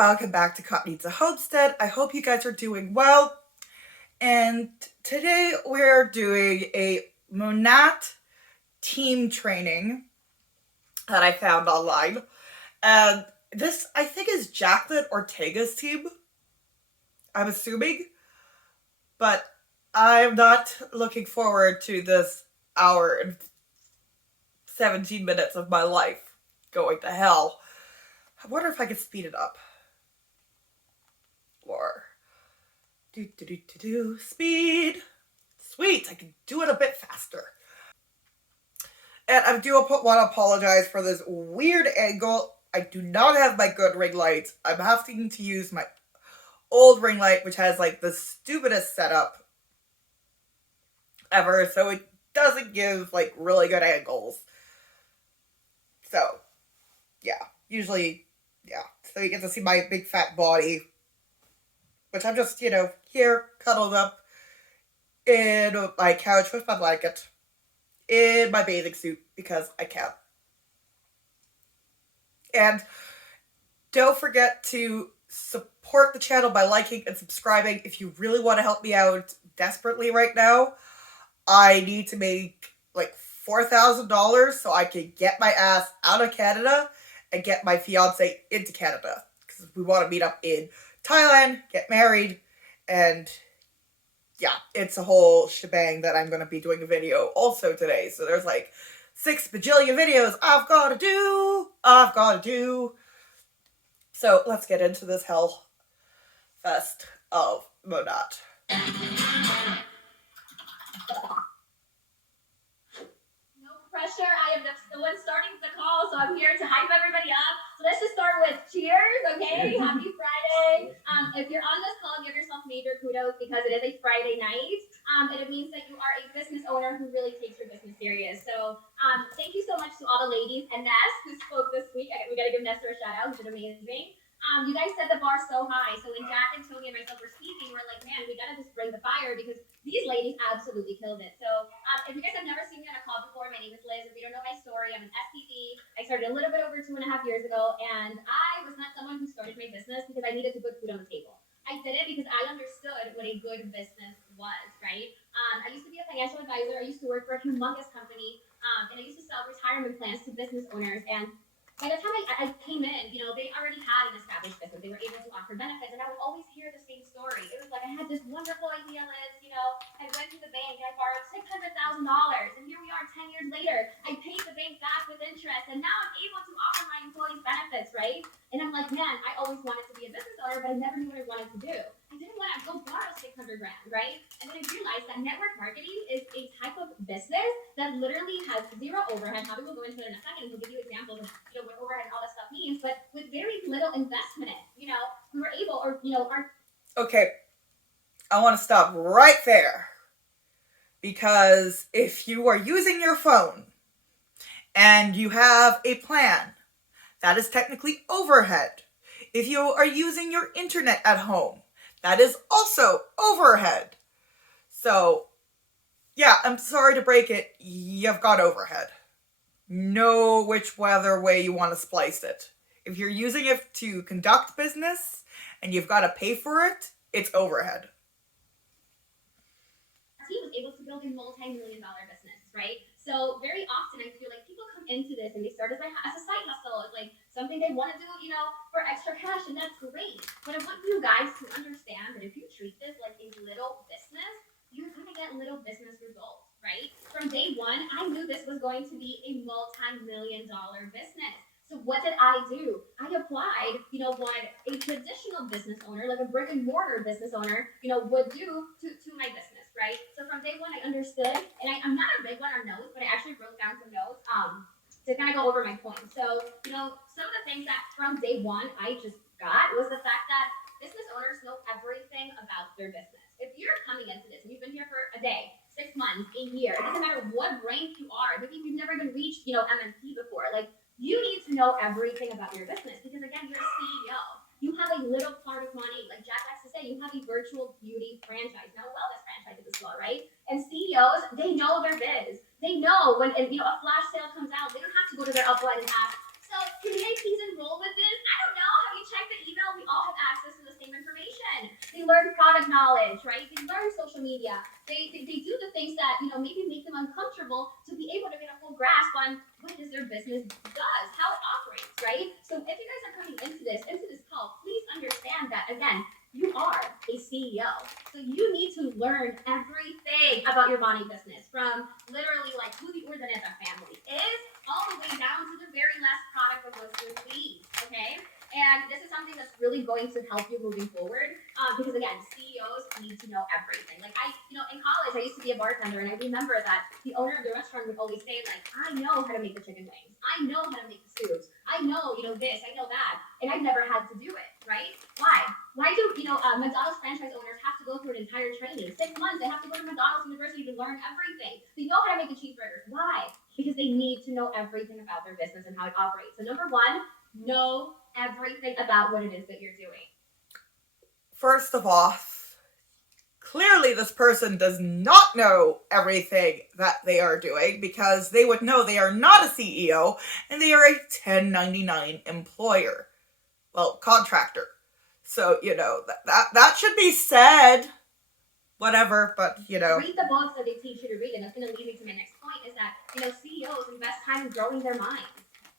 welcome back to Cat and Kitten Homestead. I hope you guys are doing well. And today we're doing a Monat team training that I found online. And this, I think, is Jacqueline Ortega's team. I'm assuming. But I'm not looking forward to this hour and 17 minutes of my life going to hell. I wonder if I can speed it up. Or speed. Sweet, I can do it a bit faster. And I do want to apologize for this weird angle. I do not have my good ring lights. I'm having to use my old ring light, which has like the stupidest setup ever, so it doesn't give like really good angles. So, yeah, usually, yeah. So you get to see my big fat body, which I'm just, here, cuddled up in my couch with my blanket, in my bathing suit, because I can. And don't forget to support the channel by liking and subscribing if you really want to help me out desperately right now. I need to make like $4,000 so I can get my ass out of Canada and get my fiance into Canada. Because we want to meet up in Thailand, get married, and yeah, it's a whole shebang that I'm going to be doing a video also today. So there's like 6 bajillion videos I've got to do. So let's get into this hell fest of Monat. Pressure. I am the one starting the call, so I'm here to hype everybody up. So let's just start with cheers, okay? Happy Friday. If you're on this call, give yourself major kudos because it is a Friday night, and it means that you are a business owner who really takes your business serious. So thank you so much to all the ladies and Ness who spoke this week. We got to give Ness a shout out. She did amazing. You guys set the bar so high. So when Jack and Tony and myself were speaking, we're like, man, we got to just bring the fire because these ladies absolutely killed it. So if you guys have never seen me on a call before, my name is Liz. If you don't know my story, I'm an SPE. I started a little bit over 2.5 years ago, and I was not someone who started my business because I needed to put food on the table. I did it because I understood what a good business was, right? I used to be a financial advisor. I used to work for a humongous company, and I used to sell retirement plans to business owners. And by the time I came in, they already had an established business. They were able to offer benefits, and I would always hear the same story. It was like, I had this wonderful idea, Liz, I went to the bank and I borrowed $600,000, and here we are 10 years later. I paid the bank back with interest, and now I'm able to offer my employees benefits, right? And I'm like, man, I always wanted to be a business owner, but I never knew what I wanted to do. I didn't want to go borrow $600,000, right? And then I realized that network marketing is a type of business that literally has zero overhead. Bobby will go into it in a second, and he'll give you examples of what overhead and all that stuff means, but with very little investment, we were able, Okay, I want to stop right there. Because if you are using your phone and you have a plan, that is technically overhead. If you are using your internet at home, that is also overhead. So, yeah, I'm sorry to break it, you've got overhead. Know which other way you want to splice it. If you're using it to conduct business and you've got to pay for it, it's overhead. He was able to build a multi-million-dollar business, right? So very often I feel like people come into this and they start as a side hustle. It's like something they want to do, for extra cash, and that's great. But I want you guys to understand that if you treat this like a little business, you're going to get little business results, right? From day one, I knew this was going to be a multi-million-dollar business. So what did I do? I applied, what a traditional business owner, like a brick and mortar business owner, would do to my business, right? So from day one, I understood, and I'm not a big one on notes, but I actually wrote down some notes to kind of go over my points. So, some of the things that from day one I just got was the fact that business owners know everything about their business. If you're coming into this and you've been here for a day, 6 months, a year, it doesn't matter what rank you are, maybe you've never even reached, MMP before, like, you need to know everything about your business because, again, you're a CEO. You have a little part of money. Like Jack likes to say, you have a virtual beauty franchise. Now, a wellness franchise as well, right? And CEOs, they know their biz. They know when a flash sale comes out, they don't have to go to their upline and ask So can VIPs enroll with this? I don't know. Have you checked the email? We all have access to the same information. They learn product knowledge, right? They learn social media. They do the things that, you know, maybe make them uncomfortable to be able to get a full grasp on what is their business does, how it operates, right? So if you guys are coming into this call, please understand that, again, you are a CEO. So you need to learn everything about your body business, from literally like who the Urdaneta family is, all the way down to the very last product that goes through these, okay? And this is something that's really going to help you moving forward, because again, CEOs need to know everything. Like in college, I used to be a bartender, and I remember that the owner of the restaurant would always say, like, I know how to make the chicken wings. I know how to make the soups. I know, this, I know that. And I've never had to do it, right? Why? Why do, McDonald's franchise owners have to go through an entire training? 6 months, they have to go to McDonald's University to learn everything. They know how to make the cheeseburgers. Why? Because they need to know everything about their business and how it operates. So number one, know everything about what it is that you're doing. First of all, clearly this person does not know everything that they are doing, because they would know they are not a CEO and they are a 1099 employer. Well, contractor. So, that should be said. Whatever, but, Read the books that they teach you to read, and that's going to lead me to my next point, is that, CEOs invest time in growing their mind.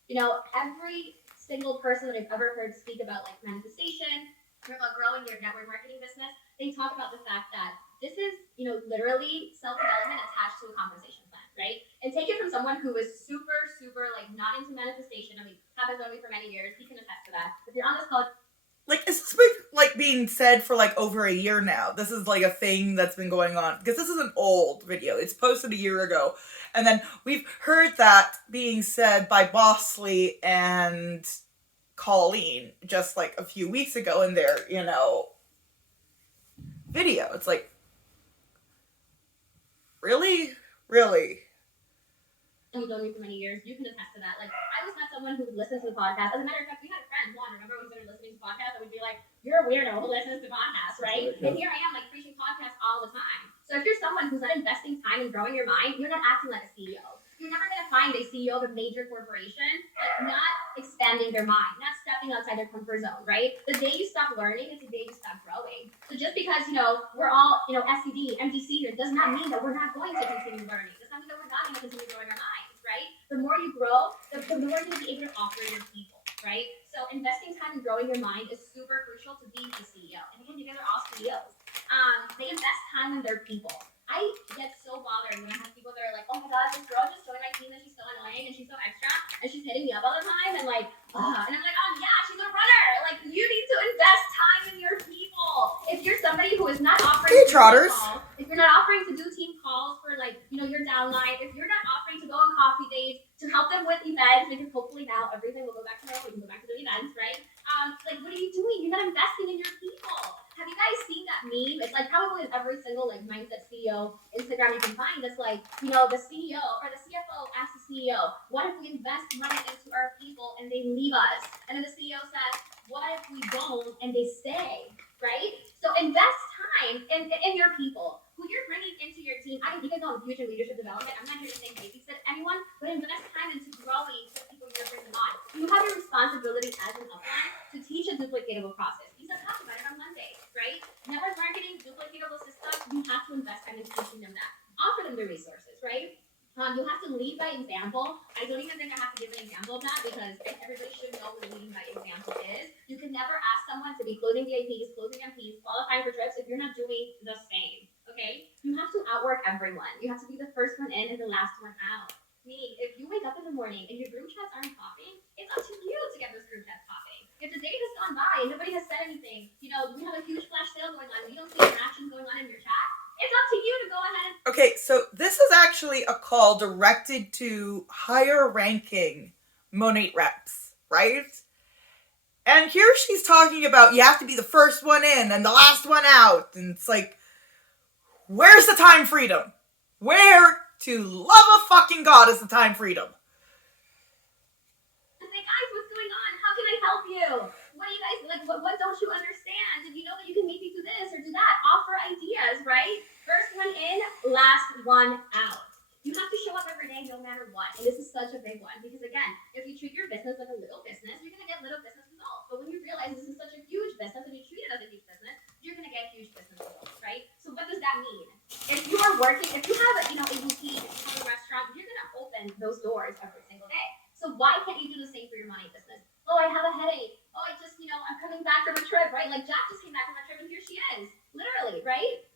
Every single person that I've ever heard speak about, like, manifestation, or about growing your network marketing business, they talk about the fact that this is, literally self-development attached to a compensation plan, right? And take it from someone who is super, super, like, not into manifestation. I mean, happens known me for many years. He can attest to that. If you're on this call, like, it's been, like, being said for, like, over a year now. This is, like, a thing that's been going on. Because this is an old video. It's posted a year ago. And then we've heard that being said by Bosley and Colleen just, like, a few weeks ago in their, video. It's like, really? Really? You've known me for many years, you can attest to that. Like, I was not someone who listened to the podcast. As a matter of fact, we had a friend, Juan, remember, when we started listening to podcasts, I would be like, you're a weirdo who listens to podcasts, right? And here I am, like, preaching podcasts all the time. So if you're someone who's not investing time in growing your mind, you're not acting like a CEO. You're never going to find a CEO of a major corporation, like, not expanding their mind, not stepping outside their comfort zone, right? The day you stop learning is the day you stop growing. So just because, we're all, SCD, MDC here, does not mean that we're not going to continue learning. Does not mean that we're not going to continue growing our minds, right? The more you grow, the more you're going to be able to offer your people, right? So investing time in growing your mind is super crucial to being a CEO. And again, you guys are all CEOs. They invest time in their people. I get so bothered when I have people that are like, oh my god, this girl just joined my team and she's so annoying and she's so extra and she's hitting me up all the time, and like, and I'm like, yeah, she's a runner. Like, you need to invest time in your people. If you're somebody who is not offering to trotters. if you're not offering to do team calls for, like, your downline, if you're not offering to go on coffee dates to help them with events, because hopefully now everything will go back to normal, we can go back to the events, right? Like, what are you doing? You're not investing in your people. Have you guys seen that meme? It's like probably in every single, like, mindset CEO Instagram you can find. It's like, the CEO or the CFO asks the CEO, what if we invest money into our people and they leave us? And then the CEO says, what if we don't and they stay, right? So invest time in your people, who you're bringing into your team. You guys know I'm huge in leadership development. I'm not here to say babysit anyone, but invest time into growing the people you're bringing on. You have a responsibility as an upline to teach a duplicatable process. Lisa talked about it on Monday, right? Network marketing, duplicatable systems, you have to invest time into teaching them that. Offer them the resources, right? You have to lead by example. I don't even think I have to give an example of that, because everybody should know what leading by example is. You can never ask someone to be closing VIPs, closing MPs, qualifying for trips if you're not doing the same, okay? You have to outwork everyone. You have to be the first one in and the last one out. Meaning, if you wake up in the morning and your group chats aren't popping, it's up to you to get those group chats popping. If the day has gone by and nobody has said anything, we have a huge flash sale going on, you don't see interactions going on in your chat, it's up to you to go ahead and... Okay, so this is actually a call directed to higher ranking Monat reps, right? And here she's talking about you have to be the first one in and the last one out. And it's like, where's the time freedom? Where, to love of fucking God, is the time freedom? Say, guys, what's going on? How can I help you? What do you guys, like, what don't you understand? Did you know that you can maybe do this or do that? Offer ideas, right? First one in, last one out. You have to show up every day no matter what. And this is such a big one, because again, if you treat your business like a working, if you have a boutique, if you have a restaurant, you're gonna open those doors every single day. So why can't you do the same for your money business? Oh, I have a headache. Oh, I just, I'm coming back from a trip, right? Like Jack just came back from a trip and here she is. Literally, right?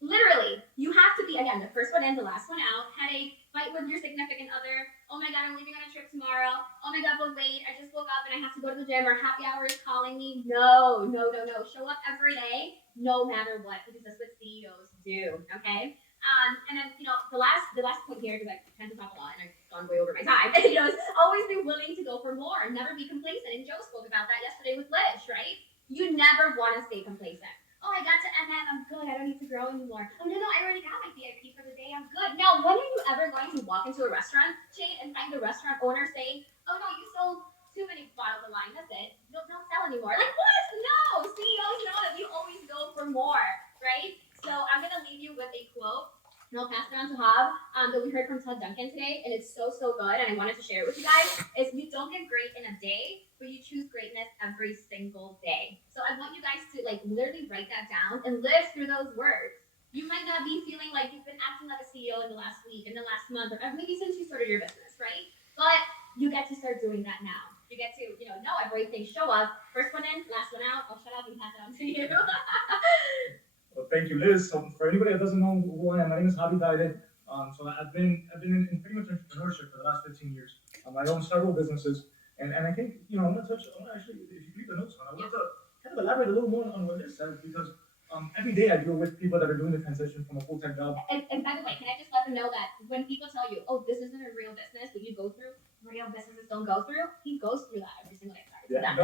Literally, you have to be, again, the first one in, the last one out. Headache, fight with your significant other. Oh my God, I'm leaving on a trip tomorrow. Oh my God, but wait, I just woke up and I have to go to the gym, or happy hour is calling me. No. Show up every day, no matter what, because that's what CEOs do, okay? And then, the last point here, because I tend to talk a lot and I've gone way over my time, is always be willing to go for more, never be complacent. And Joe spoke about that yesterday with Lish, right? You never want to stay complacent. Oh, I got to MM, I'm good, I don't need to grow anymore. Oh, no, I already got my VIP for the day, I'm good. Now, when are you ever going to walk into a restaurant chain and find the restaurant owner saying, oh, no, you sold too many bottles of wine, that's it. Don't sell anymore. Like, what? No, CEOs know that you always go for more, right? So I'm going to leave you with a quote, and I'll pass it on to Hob, that we heard from Todd Duncan today, and it's so good, and I wanted to share it with you guys, is you don't get great in a day, but you choose greatness every single day. So I want you guys to literally write that down and live through those words. You might not be feeling like you've been acting like a CEO in the last week, in the last month, or maybe since you started your business, right? But you get to start doing that now. You get to, know every thing, show up, first one in, last one out. I'll shut up and pass it on to you. Well, thank you, Liz. So for anybody that doesn't know who I am, my name is Javi Daide. So I've been in pretty much entrepreneurship for the last 15 years. I own several businesses, and I think I want to actually, if you read the notes, I want to kind of elaborate a little more on what Liz said, because every day I deal with people that are doing the transition from a full-time job. And by the way, can I just let them know that when people tell you, oh, this isn't a real business that you go through, real businesses don't go through, he goes through that every single day. Yeah, no,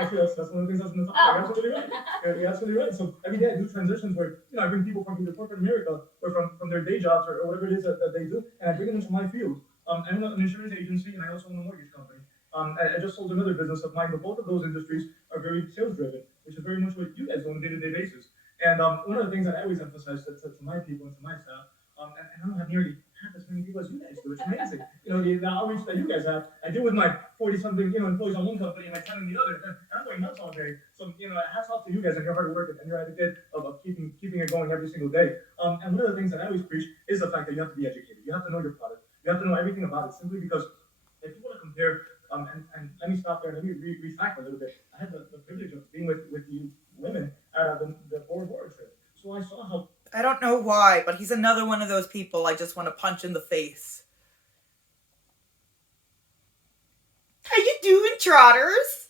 actually, that's one of the things that's in the top. You're absolutely right. You're absolutely right. So every day I do transitions where I bring people from either corporate America or from their day jobs or whatever it is that they do, and I bring them into my field. I own an insurance agency, and I also own a mortgage company. I just sold another business of mine, but both of those industries are very sales driven, which is very much what you guys do on a day-to-day basis. And one of the things that I always emphasize to my people and to my staff, and I don't have nearly half as many people as you guys do. It's amazing. The outreach that you guys have. I deal with my 40-something, employees on one company and my 10 on the other, and I'm going nuts all day. So, hats off to you guys and your hard work and your attitude of keeping it going every single day. And one of the things that I always preach is the fact that you have to be educated. You have to know your product. You have to know everything about it, simply because if you want to compare, and let me stop there. Let me retract a little bit. I had the privilege of being with you women at the Boris trip. So I saw how. I don't know why, but he's another one of those people I just want to punch in the face. How you doing, Trotters?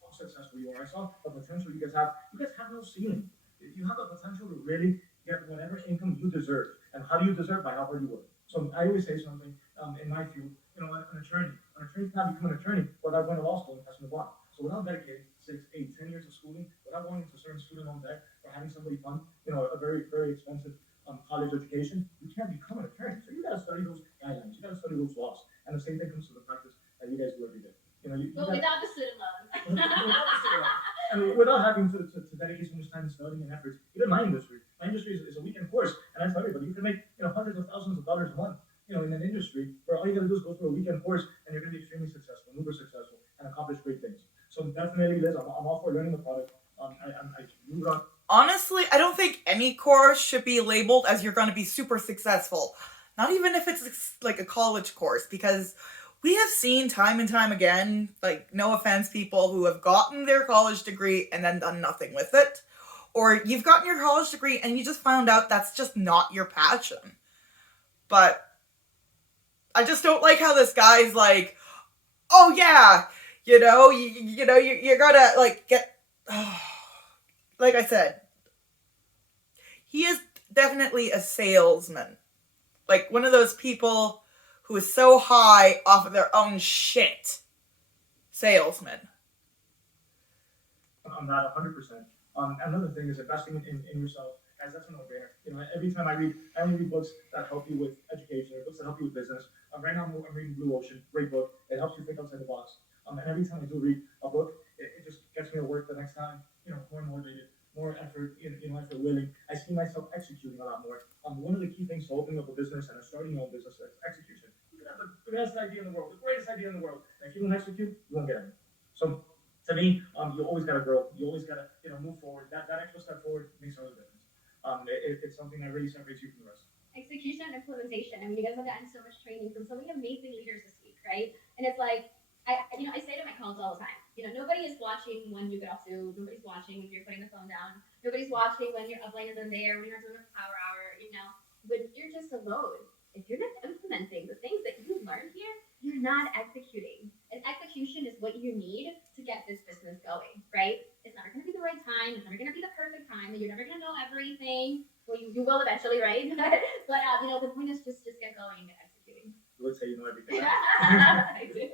How successful you are. I saw the potential you guys have. You guys have no ceiling. You have the potential to really get whatever income you deserve. And how do you deserve? By how hard you work. So I always say something in my field. An attorney cannot become an attorney without going to law school and passing the bar. So without dedicating 6, 8, 10 years of schooling, without going into certain student loan debt or having somebody fund, a very, very expensive college education, you can't become an attorney. So you gotta study those guidelines, you gotta study those laws. And the same thing comes to the practice that you guys do every day. Without the student loans. I mean, without having to dedicate so much time studying and efforts. Even my industry is a weekend course, and I tell everybody, you can make hundreds of thousands of dollars a month, in an industry where all you gotta do is go through a weekend course, and you're gonna be extremely successful, uber successful, and accomplish great things. So definitely, Liz, I'm all for learning the product. Honestly, I don't think any course should be labeled as you're going to be super successful. Not even if it's like a college course, because we have seen time and time again, no offense, people who have gotten their college degree and then done nothing with it. Or you've gotten your college degree and you just found out that's just not your passion. But I just don't like how this guy's like, oh yeah, you're gonna get, like I said, he is definitely a salesman. Like one of those people who is so high off of their own shit. Salesman. I'm not 100%. Another thing is investing in yourself, as that's a no-brainer. Every time I only read books that help you with education, or books that help you with business. Right now I'm reading Blue Ocean, great book. It helps you think outside the box. And every time I do read a book, it just gets me to work the next time, more motivated, more effort, effort willing. I see myself executing a lot more. One of the key things to opening up a business and starting your own business is execution. You can have the best idea in the world, the greatest idea in the world, and if you don't execute, you won't get it. So To me, you always gotta grow. You always gotta, move forward. That extra step forward makes all the difference. It's something that really separates you from the rest. Execution and implementation. I mean, you guys have gotten so much training from so many amazing leaders this week, right? And it's like, I say to my colleagues all the time, nobody is watching when you get off Zoom. Nobody's watching when you're putting the phone down. Nobody's watching when your upline isn't there, when you're doing a power hour, when you're just alone. If you're not implementing the things that you learned here, you're not executing. And execution is what you need to get this business going, right? It's never going to be the right time. It's never going to be the perfect time. You're never going to know everything. Well, you will eventually, right? But the point is just get going and get executing. You would say you know everything. Right? I do.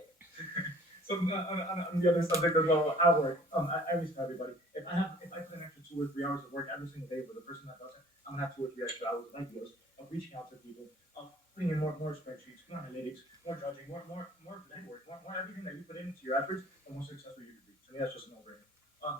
So on the other subject as well, at work, I always tell everybody, if I put an extra 2 or 3 hours of work every single day for the person that doesn't, I'm gonna have 2 or 3 extra hours of ideas of reaching out to people, of putting in more spreadsheets, more analytics, more judging, more legwork, more everything that you put into your efforts, the more successful you can be. To me, that's just a no-brainer.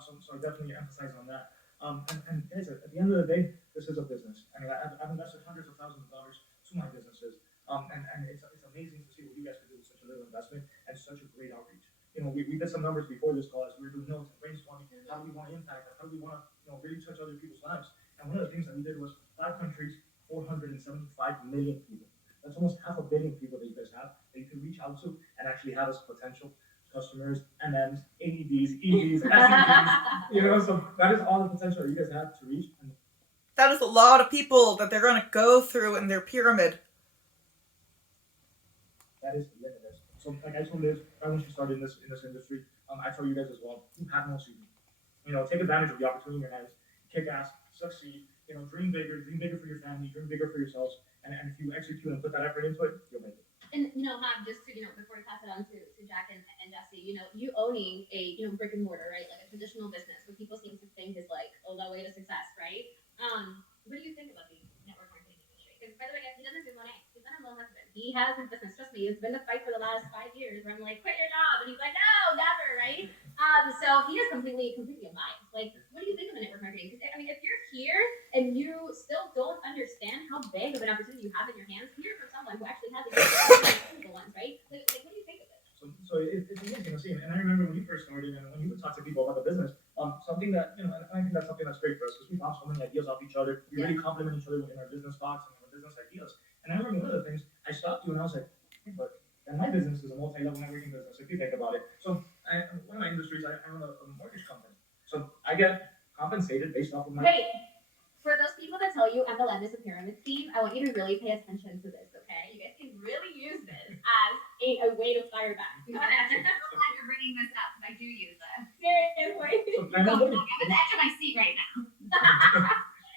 So I definitely emphasize on that. And guys, at the end of the day, this is a business. I mean, I've invested hundreds of thousands of dollars to my businesses. And it's amazing to see what you guys can do with such a little investment and such a great outreach. We did some numbers before this call as we were doing notes and brainstorming. How do we want to impact that? How do we want to really touch other people's lives? And one of the things that we did was 5 countries, 475 million people. That's almost 500 million people that you guys have that you can reach out to and actually have as potential customers, MMs, AEDs, EVs, SEVs. So that is all the potential that you guys have to reach. And that is a lot of people that they're going to go through in their pyramid. That is limitless. So, like I told Liz, right when she started in this industry, I tell you guys as well, you have no ceiling. Take advantage of the opportunity in your hands, kick ass, succeed. Dream bigger for your family, dream bigger for yourselves, and if you execute and put that effort into it, you'll make it. And just to before we pass it on to Jack and Jesse, you owning a brick and mortar, right, like a traditional business, what people seem to think is like the way to success, right? What do you think about the network marketing industry? Because by the way, guys, he doesn't do Monat. He's not a low husband. He has his business. Trust me, it's been a fight for the last 5 years where I'm like, quit your job, and he's like, no, never, right? So he is completely unbiased. Like, what do you think of the network marketing? Because I mean, if you're here and you still don't understand how big of an opportunity you have in your hands, hear from someone who actually has the ones, right? Like, what do you think of it? So it's amazing to see. And I remember when you first started and when you would talk to people about the business, something that, and I think that's something that's great for us because we bounce so many ideas off each other. We really complement each other in our business thoughts and our business ideas. And I remember one of the things, I stopped you and I was like, hey, but my business is a multi-level networking business, if you think about it. So one of my industries, I own a mortgage company. So I get compensated based off of my... Wait, for those people that tell you MLM is a pyramid scheme, I want you to really pay attention to this, okay? You guys can really use this as a way to fire back. I'm so glad you're bringing this up because I do use it. Seriously. So I'm at the edge of my seat right now.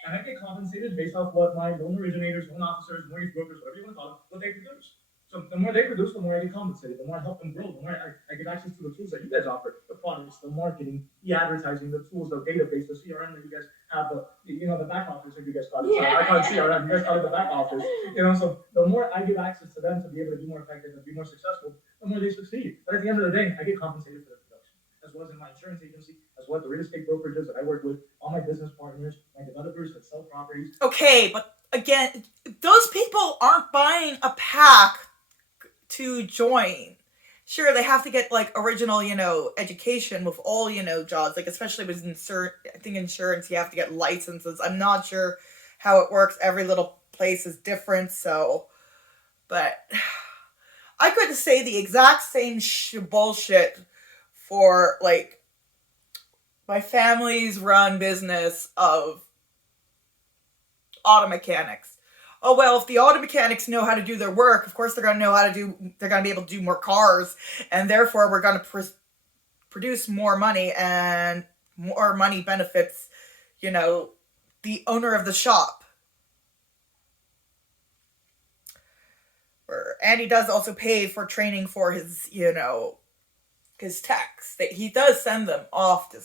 And I get compensated based off what my loan originators, loan officers, mortgage brokers, whatever you want to call them, what they produce. So the more they produce, the more I get compensated. The more I help them grow, the more I get access to the tools that you guys offer, the products, the marketing, the advertising, the tools, the database, the CRM that you guys have, the back office, like you guys call it. I call it CRM, you guys call it the back office. So the more I give access to them to be able to be more effective and be more successful, the more they succeed. But at the end of the day, I get compensated for the production, as well as in my insurance agency, as well as the real estate brokerages that I work with, all my business partners, my developers that sell properties. Okay, but again, those people aren't buying a pack to join. Sure, they have to get like original, education with all, jobs, like especially with insurance, you have to get licenses. I'm not sure how it works. Every little place is different, so, but I could say the exact same bullshit for like my family's run business of auto mechanics. Oh, well, if the auto mechanics know how to do their work, of course they're going to be able to do more cars, and therefore we're going to produce more money, and more money benefits, the owner of the shop. And he does also pay for training for his, his techs. He does send them off to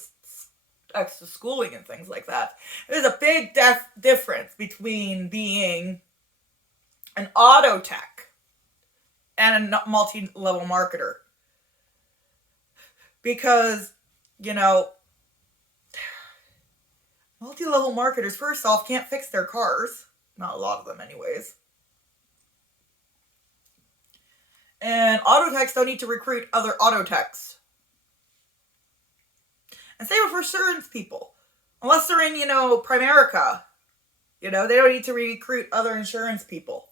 extra schooling and things like that. There's a big difference between being an auto tech and a multi-level marketer. Because, multi-level marketers, first off, can't fix their cars. Not a lot of them anyways. And auto techs don't need to recruit other auto techs. And same with insurance people. Unless they're in, Primerica. They don't need to recruit other insurance people.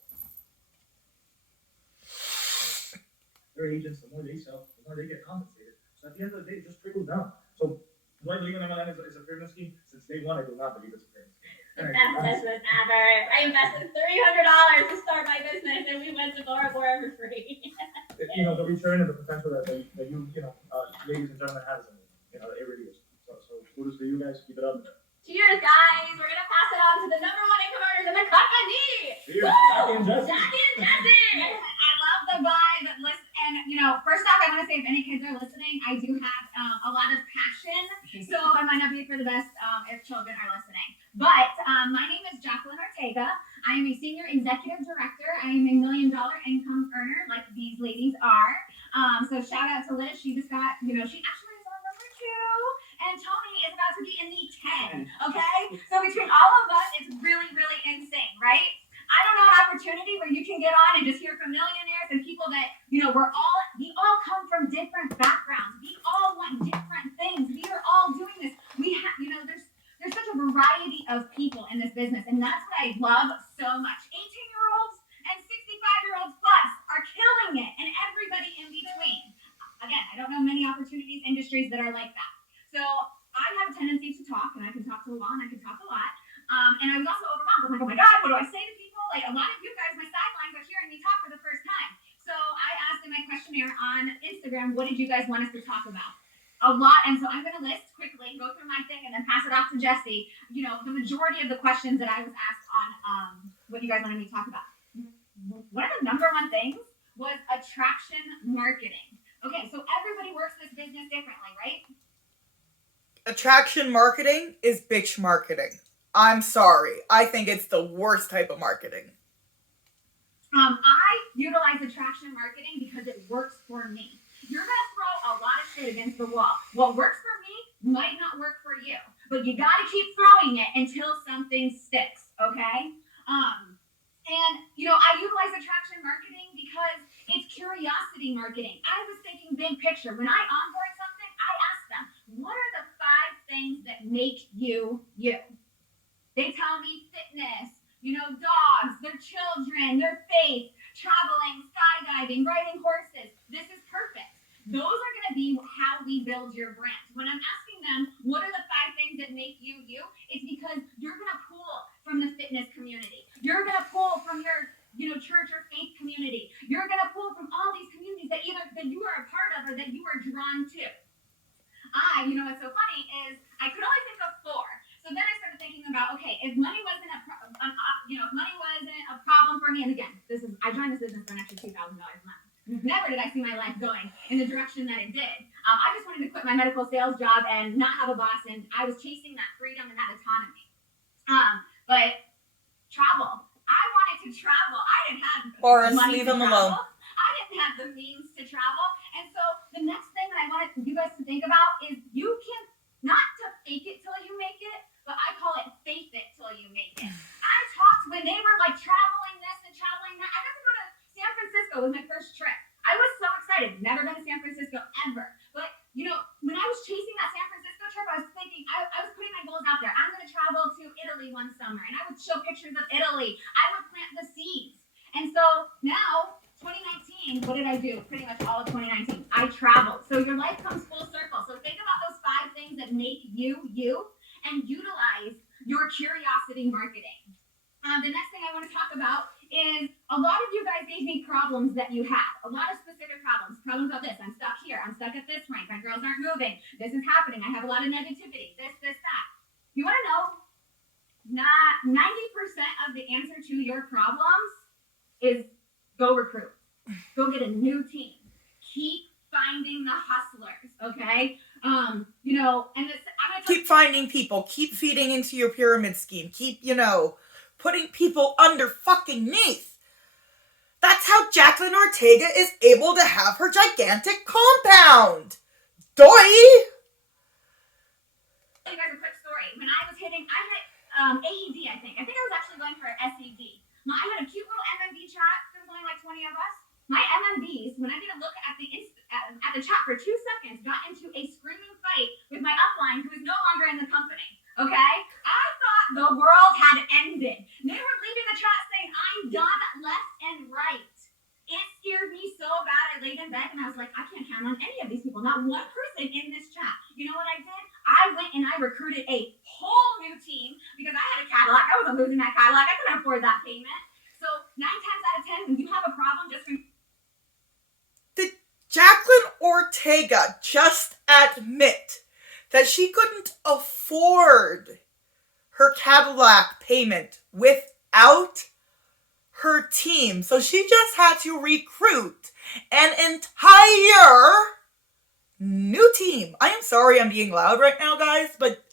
Their agents, the more they sell, the more they get compensated. So at the end of the day, it just trickles down. So do I believe in MLM is a pyramid scheme? Since day one, I do not believe it's a pyramid scheme. The best business ever. I invested $300 to start my business, and we went to Bora Bora for free. The return and the potential that you, ladies and gentlemen, have in it. It really is. So kudos to you guys. Keep it up. Cheers, guys. We're going to pass it on to the #1 income earners in the company. Cheers, Jackie and Jesse. Jackie and Jesse. I love the vibe. And first off, I want to say if any kids are listening, I do have a lot of passion. So I might not be for the best if children are listening. But my name is Jacqueline Ortega. I am a senior executive director. I am a $1 million income earner, like these ladies are. So shout out to Liz. She just got, she actually is on number 2. And Tony is about to be in the 10. Okay? So between all of us, it's really, really insane, right? I don't know an opportunity where you can get on and just hear from millionaires and people that, we all come from different backgrounds. We all want different things. We are all doing this. We have, there's such a variety of people in this business. And that's what I love so much. 18-year-olds and 65-year-olds plus are killing it, and everybody in between. Again, I don't know many industries that are like that. So I have a tendency to talk, and I can talk to a lot, and I can talk a lot. And I was also overwhelmed. I'm like, oh my God, what do I say to people? Like, a lot of you guys, my sidelines, are hearing me talk for the first time. So I asked in my questionnaire on Instagram, what did you guys want us to talk about? A lot. And so I'm going to list quickly, go through my thing, and then pass it off to Jesse. The majority of the questions that I was asked on what you guys wanted me to talk about. One of the #1 things was attraction marketing. Okay, so everybody works this business differently, right? Attraction marketing is bitch marketing. I'm sorry. I think it's the worst type of marketing. I utilize attraction marketing because it works for me. You're going to throw a lot of shit against the wall. What works for me might not work for you, but you got to keep throwing it until something sticks, okay? I utilize attraction marketing because it's curiosity marketing. I was thinking big picture. When I onboard something, I ask them, what are the 5 things that make you, you? They tell me fitness, dogs, their children, their faith, traveling, skydiving, riding horses. This is perfect. Those are going to be how we build your brand. When I'm asking them, what are the 5 things that make you, you? It's because you're going to pull from the fitness community. You're going to pull from your, church or faith community. You're going to pull from all these communities that either that you are a part of or that you are drawn to. What's so funny is I could only think of 4. So then I started thinking about, okay, if money wasn't a problem for me, and again, I joined this business for an extra $2,000 a month. Never did I see my life going in the direction that it did. I just wanted to quit my medical sales job and not have a boss, and I was chasing that freedom and that autonomy. But travel, I wanted to travel. I didn't have Boris, money leave to him travel. alone. I didn't have the means to travel, and so the next thing that I wanted you guys to think about is you can not to fake it till you make it, but I call it faith it till you make it. I talked when they were like traveling this and traveling that. I got to go to San Francisco was my first trip. I was so excited. Never been to San Francisco ever. But when I was chasing that San Francisco trip, I was thinking I was putting my goals out there. I'm going to travel to Italy one summer, and I would show pictures of Italy. I would plant the seeds. And so now 2019, what did I do? Pretty much all of 2019. I traveled. So your life comes full circle. So think about those 5 things that make you, you, and utilize your curiosity marketing. The next thing I want to talk about is a lot of you guys gave me problems that you have. A lot of specific problems. Problems of this. I'm stuck here. I'm stuck at this rank. My girls aren't moving. This is happening. I have a lot of negativity. This, that. You want to know? Not 90% of the answer to your problems is go recruit. Go get a new team. Keep finding the hustlers, okay? And this, keep finding people. Keep feeding into your pyramid scheme. Keep, putting people under fucking neath. That's how Jacqueline Ortega is able to have her gigantic compound. Doy! I'll tell you guys a quick story. When I hit AED, I think. I was actually going for SED. I had a cute little MMB chat. There was only like 20 of us. My MMBs, when I did a look at the at the chat for 2 seconds, got into a screaming fight with my upline who is no longer in the company. Okay? I thought the world had ended. They were leaving the chat saying, I'm done left and right. It scared me so bad. I laid in bed and I was like, I can't count on any of these people. Not one person in this chat. You know what I did? I went and I recruited a whole new team because I had a Cadillac. I wasn't losing that Cadillac. I couldn't afford that payment. So 9 times out of 10, when you have a problem, just Did Jacqueline Ortega just admit that she couldn't afford her Cadillac payment without her team? So she just had to recruit an entire new team. I am sorry I'm being loud right now, guys, but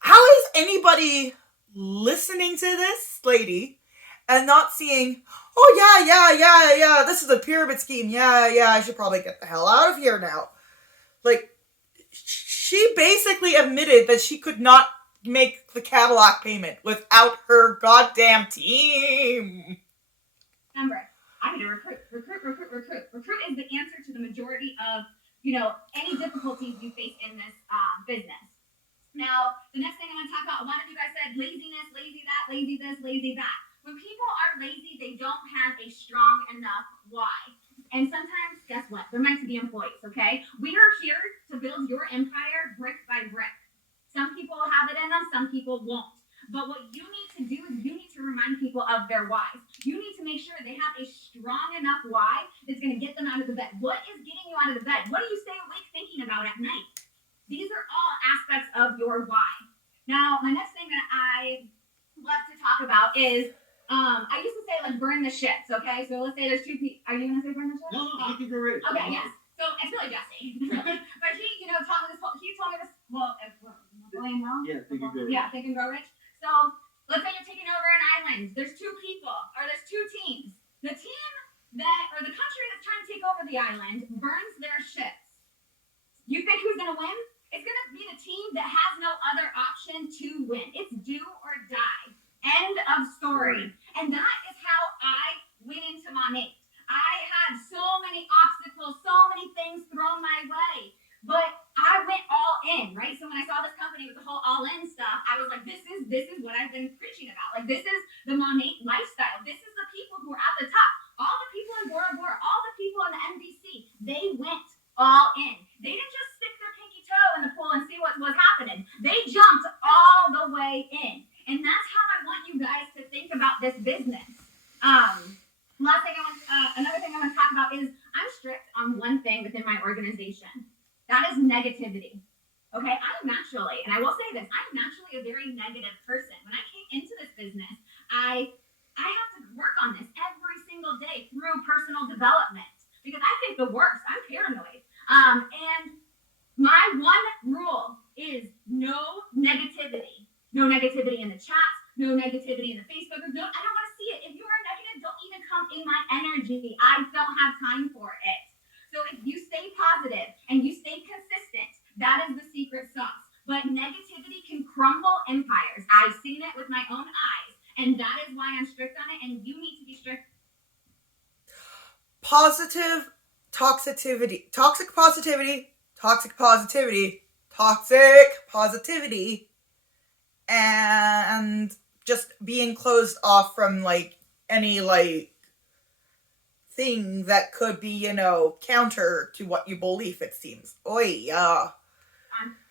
how is anybody listening to this lady and not seeing, oh yeah, this is a pyramid scheme. Yeah, I should probably get the hell out of here now. Like, she basically admitted that she could not make the Cadillac payment without her goddamn team. Remember, I need to recruit. Recruit is the answer to the majority of, any difficulties you face in this business. Now, the next thing I'm going to talk about, a lot of you guys said laziness, lazy that, lazy this, lazy that. When people are lazy, they don't have a strong enough why. And sometimes, guess what? They're meant to be employees, okay? We are here to build your empire brick by brick. Some people will have it in them, some people won't. But what you need to do is you need to remind people of their whys. You need to make sure they have a strong enough why that's going to get them out of the bed. What is getting you out of the bed? What do you stay awake thinking about at night? These are all aspects of your why. Now, my next thing that I love to talk about is I used to say, like, burn the ships, okay? So let's say there's 2 people. Are you going to say burn the ships? No, you can go right. Okay, yes. So it's really Jesse. But he, taught me this he told me this, William Well? Yeah, Think and Grow Rich. Yeah, Think and Grow Rich. So let's say you're taking over an island. There's 2 people, or there's 2 teams. The team the country that's trying to take over the island burns their ships. You think who's going to win? It's going to be the team that has no other option to win. It's do or die. End of story. And that is how I went into Monat. I had so many obstacles, so many things thrown my way. But I went all in, right? So when I saw this company with the whole all-in stuff, I was like, this is what I've been preaching about. Like, this is the Monat lifestyle. This is the people who are at the top. All the people in Bora Bora, all the people in the NBC, they went all in. They didn't just stick their pinky toe in the pool and see what was happening. They jumped all the way in. And that's how I want you guys to think about this business. Another thing I want to talk about is I'm strict on one thing within my organization. That is negativity. Okay, I'm naturally, and I will say this, I'm naturally a very negative person. When I came into this business, I have to work on this every single day through personal development because I think the worst. I'm paranoid. And my one rule is no negativity. No negativity in the chat, no negativity in the Facebook group. I don't want to see it. If you are negative, don't even come in my energy. I don't have time for it. So if you stay positive and you stay consistent, that is the secret sauce. But negativity can crumble empires. I've seen it with my own eyes. And that is why I'm strict on it. And you need to be strict. Toxic positivity, and just being closed off from, like, any, like, thing that could be, counter to what you believe, it seems. Oy, yeah.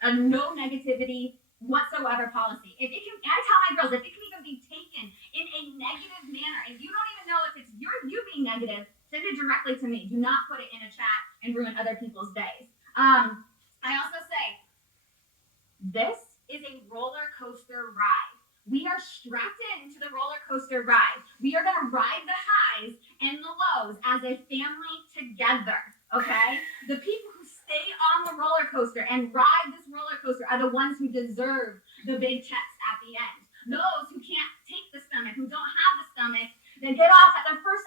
A no negativity whatsoever policy. I tell my girls, if it can even be taken in a negative manner, and you don't even know if it's you being negative, send it directly to me. Do not put it in a chat and ruin other people's days. I also say, this is a roller coaster ride. We are strapped into the roller coaster ride. We are going to ride the highs and the lows as a family together, okay? The people who stay on the roller coaster and ride this roller coaster are the ones who deserve the big checks at the end. Those who can't take the stomach, who don't have the stomach, they get off at their first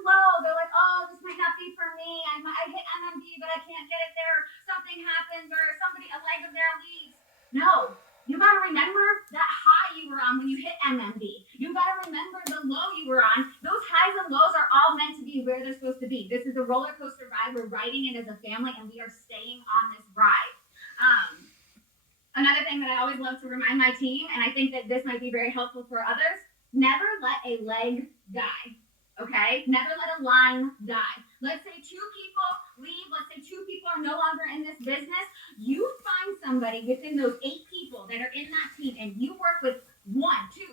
low. They're like, oh, this might not be for me. I hit NMB, but I can't get it there. Something happens, or a leg of their leaves. No, you got to remember that high you were on when you hit MMB. You got to remember the low you were on. Those highs and lows are all meant to be where they're supposed to be. This is a roller coaster ride. We're riding it as a family, and we are staying on this ride. Another thing that I always love to remind my team, and I think that this might be very helpful for others, never let a leg die. Okay? Never let a line die. Let's say 2 people leave. Let's say 2 people are no longer in this business. You find somebody within those 8 people that are in that team, and you work with 1, 2, 3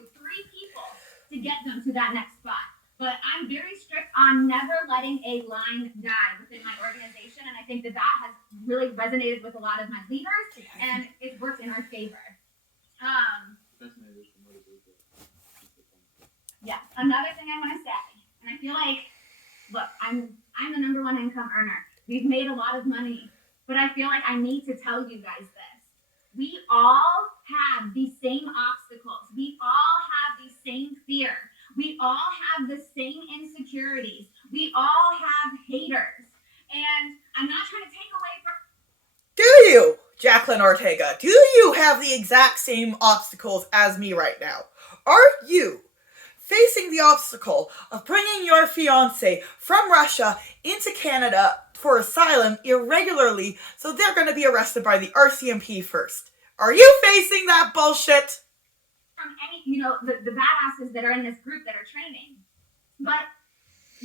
people to get them to that next spot. But I'm very strict on never letting a line die within my organization, and I think that that has really resonated with a lot of my leaders, and it works in our favor. Yeah, another thing I want to say, and I feel like, look, I'm the number 1 income earner. We've made a lot of money, but I feel like I need to tell you guys this. We all have these same obstacles. We all have the same fear. We all have the same insecurities. We all have haters. And I'm not trying to take away from... Do you, Jacqueline Ortega? Do you have the exact same obstacles as me right now? Are you facing the obstacle of bringing your fiancé from Russia into Canada for asylum irregularly, so they're going to be arrested by the RCMP first? Are you facing that bullshit? From any, the badasses that are in this group that are training. But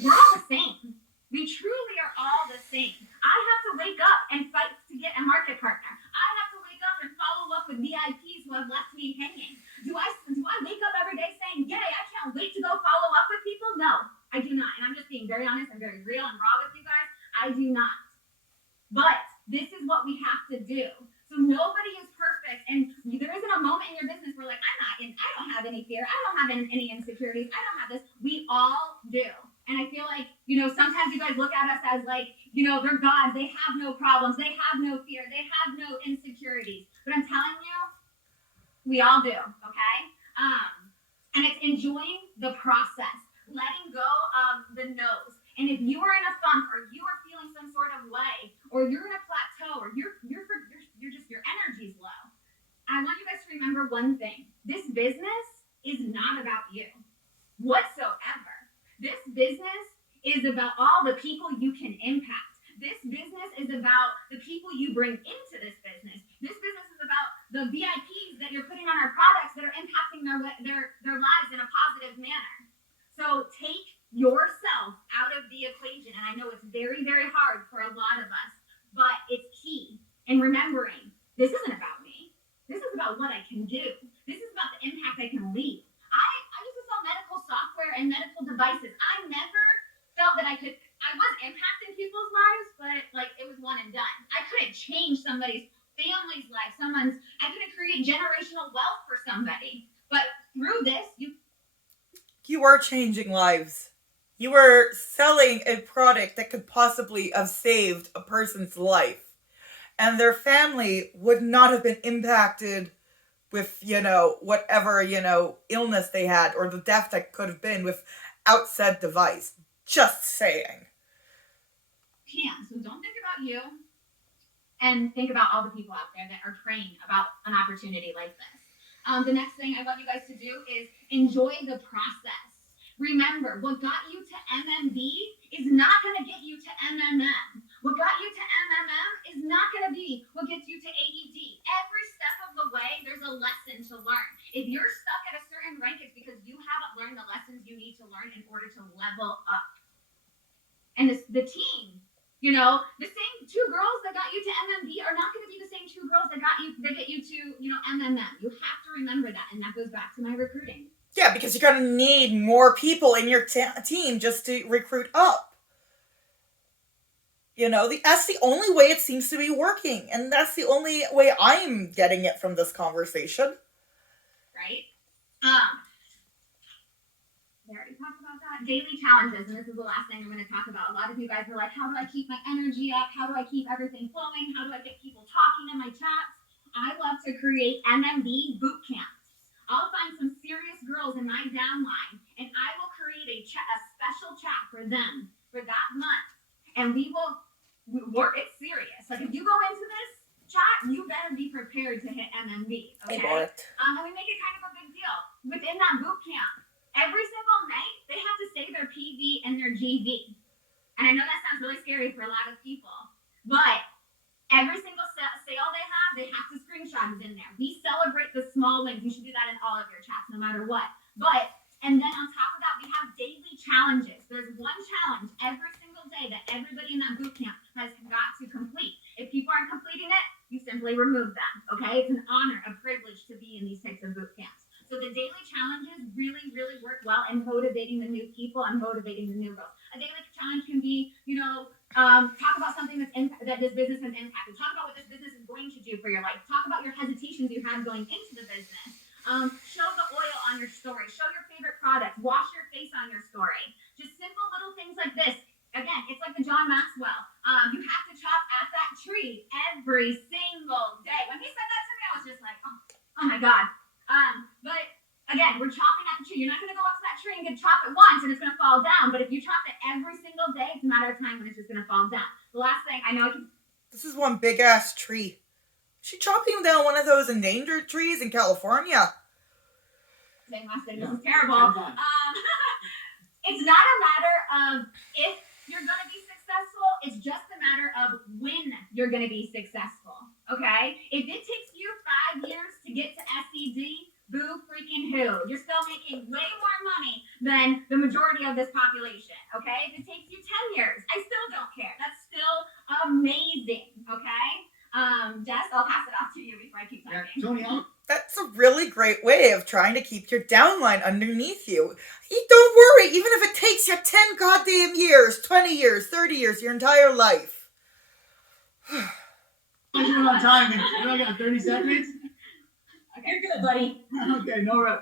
we're all the same. We truly are all the same. I have to wake up and fight to get a market partner. I have to wake up and follow up with VIPs who have left me hanging. Do I wake up every day saying, yay, I can't wait to go follow up with people? No, I do not. And I'm just being very honest and very real and raw with you guys. I do not. But this is what we have to do. So nobody is perfect. And there isn't a moment in your business where I don't have any fear. I don't have any insecurities. I don't have this. We all do. And I feel like, sometimes you guys look at us as they're gods. They have no problems. They have no fear. They have no insecurities. But I'm telling you, we all do, okay? And it's enjoying the process, letting go of the no's. And if you are in a funk, or you are feeling some sort of way, or you're in a plateau, or your energy's low, I want you guys to remember one thing. This business is not about you whatsoever. This business is about all the people you can impact. This business is about the people you bring into this business. This business is about the VIPs that you're putting on our products that are impacting their lives in a positive manner. So take yourself out of the equation. And I know it's very, very hard for a lot of us, but it's key in remembering this isn't about me. This is about what I can do. This is about the impact I can leave. I used to sell medical software and medical devices. I never felt that I was impacting people's lives, but it was one and done. I couldn't change somebody's family's life. I couldn't create generational wealth for somebody. But through this, you are changing lives. You were selling a product that could possibly have saved a person's life. And their family would not have been impacted with, whatever, illness they had or the death that could have been without said device. Just saying. So don't think about you, and think about all the people out there that are praying about an opportunity like this. The next thing I want you guys to do is enjoy the process. Remember, what got you to MMB is not going to get you to MMM. What got you to MMM is not going to be what gets you to AED. Every step of the way, there's a lesson to learn. If you're stuck at a certain rank, it's because you haven't learned the lessons you need to learn in order to level up. And the team, the same 2 girls that got you to MMB are not going to be the same 2 girls that get you to, MMM. You have to remember that, and that goes back to my recruiting. Yeah, because you're going to need more people in your team just to recruit up. That's the only way it seems to be working. And that's the only way I'm getting it from this conversation. Right? We already talked about that. Daily challenges, and this is the last thing I'm going to talk about. A lot of you guys are like, how do I keep my energy up? How do I keep everything flowing? How do I get people talking in my chats? I love to create MMB boot camps. I'll find some serious girls in my downline, and I will create a special chat for them for that month. And we will work. It's serious. If you go into this chat, you better be prepared to hit MMB. Okay. Hey, And we make it kind of a big deal within that boot camp. Every single night, they have to say their PV and their GV. And I know that sounds really scary for a lot of people, but every single sale they have to screenshot it in there. We celebrate the small wins. You should do that in all of your chats, no matter what. And then on top of that, we have daily challenges. There's one challenge every single day that everybody in that boot camp has got to complete. If people aren't completing it, you simply remove them, okay? It's an honor, a privilege to be in these types of boot camps. So the daily challenges really, really work well in motivating the new people and motivating the new girls. A daily challenge can be, talk about something that this business has impacted. Talk about what this business is going to do for your life. Talk about your hesitations you had going into the business. Show the oil on your story. Show your favorite product. Wash your face on your story. Just simple little things like this. Again, it's like the John Maxwell. You have to chop at that tree every single day. When he said that to me, I was just like, oh my God. But again, we're chopping at the tree. You're not going to go up to that tree and chop it once and it's going to fall down. But if you chop it every single day, it's a matter of time when it's just going to fall down. The last thing I know. This is one big ass tree. She chopping down one of those endangered trees in California. Saying last thing, this is terrible. It's not a matter of if you're going to be successful. It's just a matter of when you're going to be successful. Okay? If it takes you 5 years to get to SED, boo freaking who. You're still making way more money than the majority of this population. Okay? If it takes you 10 years, I still don't care. That's still amazing. Okay? Jess, I'll pass it off to you before I keep talking. Yeah, Tony, That's a really great way of trying to keep your downline underneath you. Don't worry, even if it takes you 10 goddamn years, 20 years, 30 years, your entire life. I'm on time. I got 30 seconds. Okay, you're good, buddy. Okay, no right.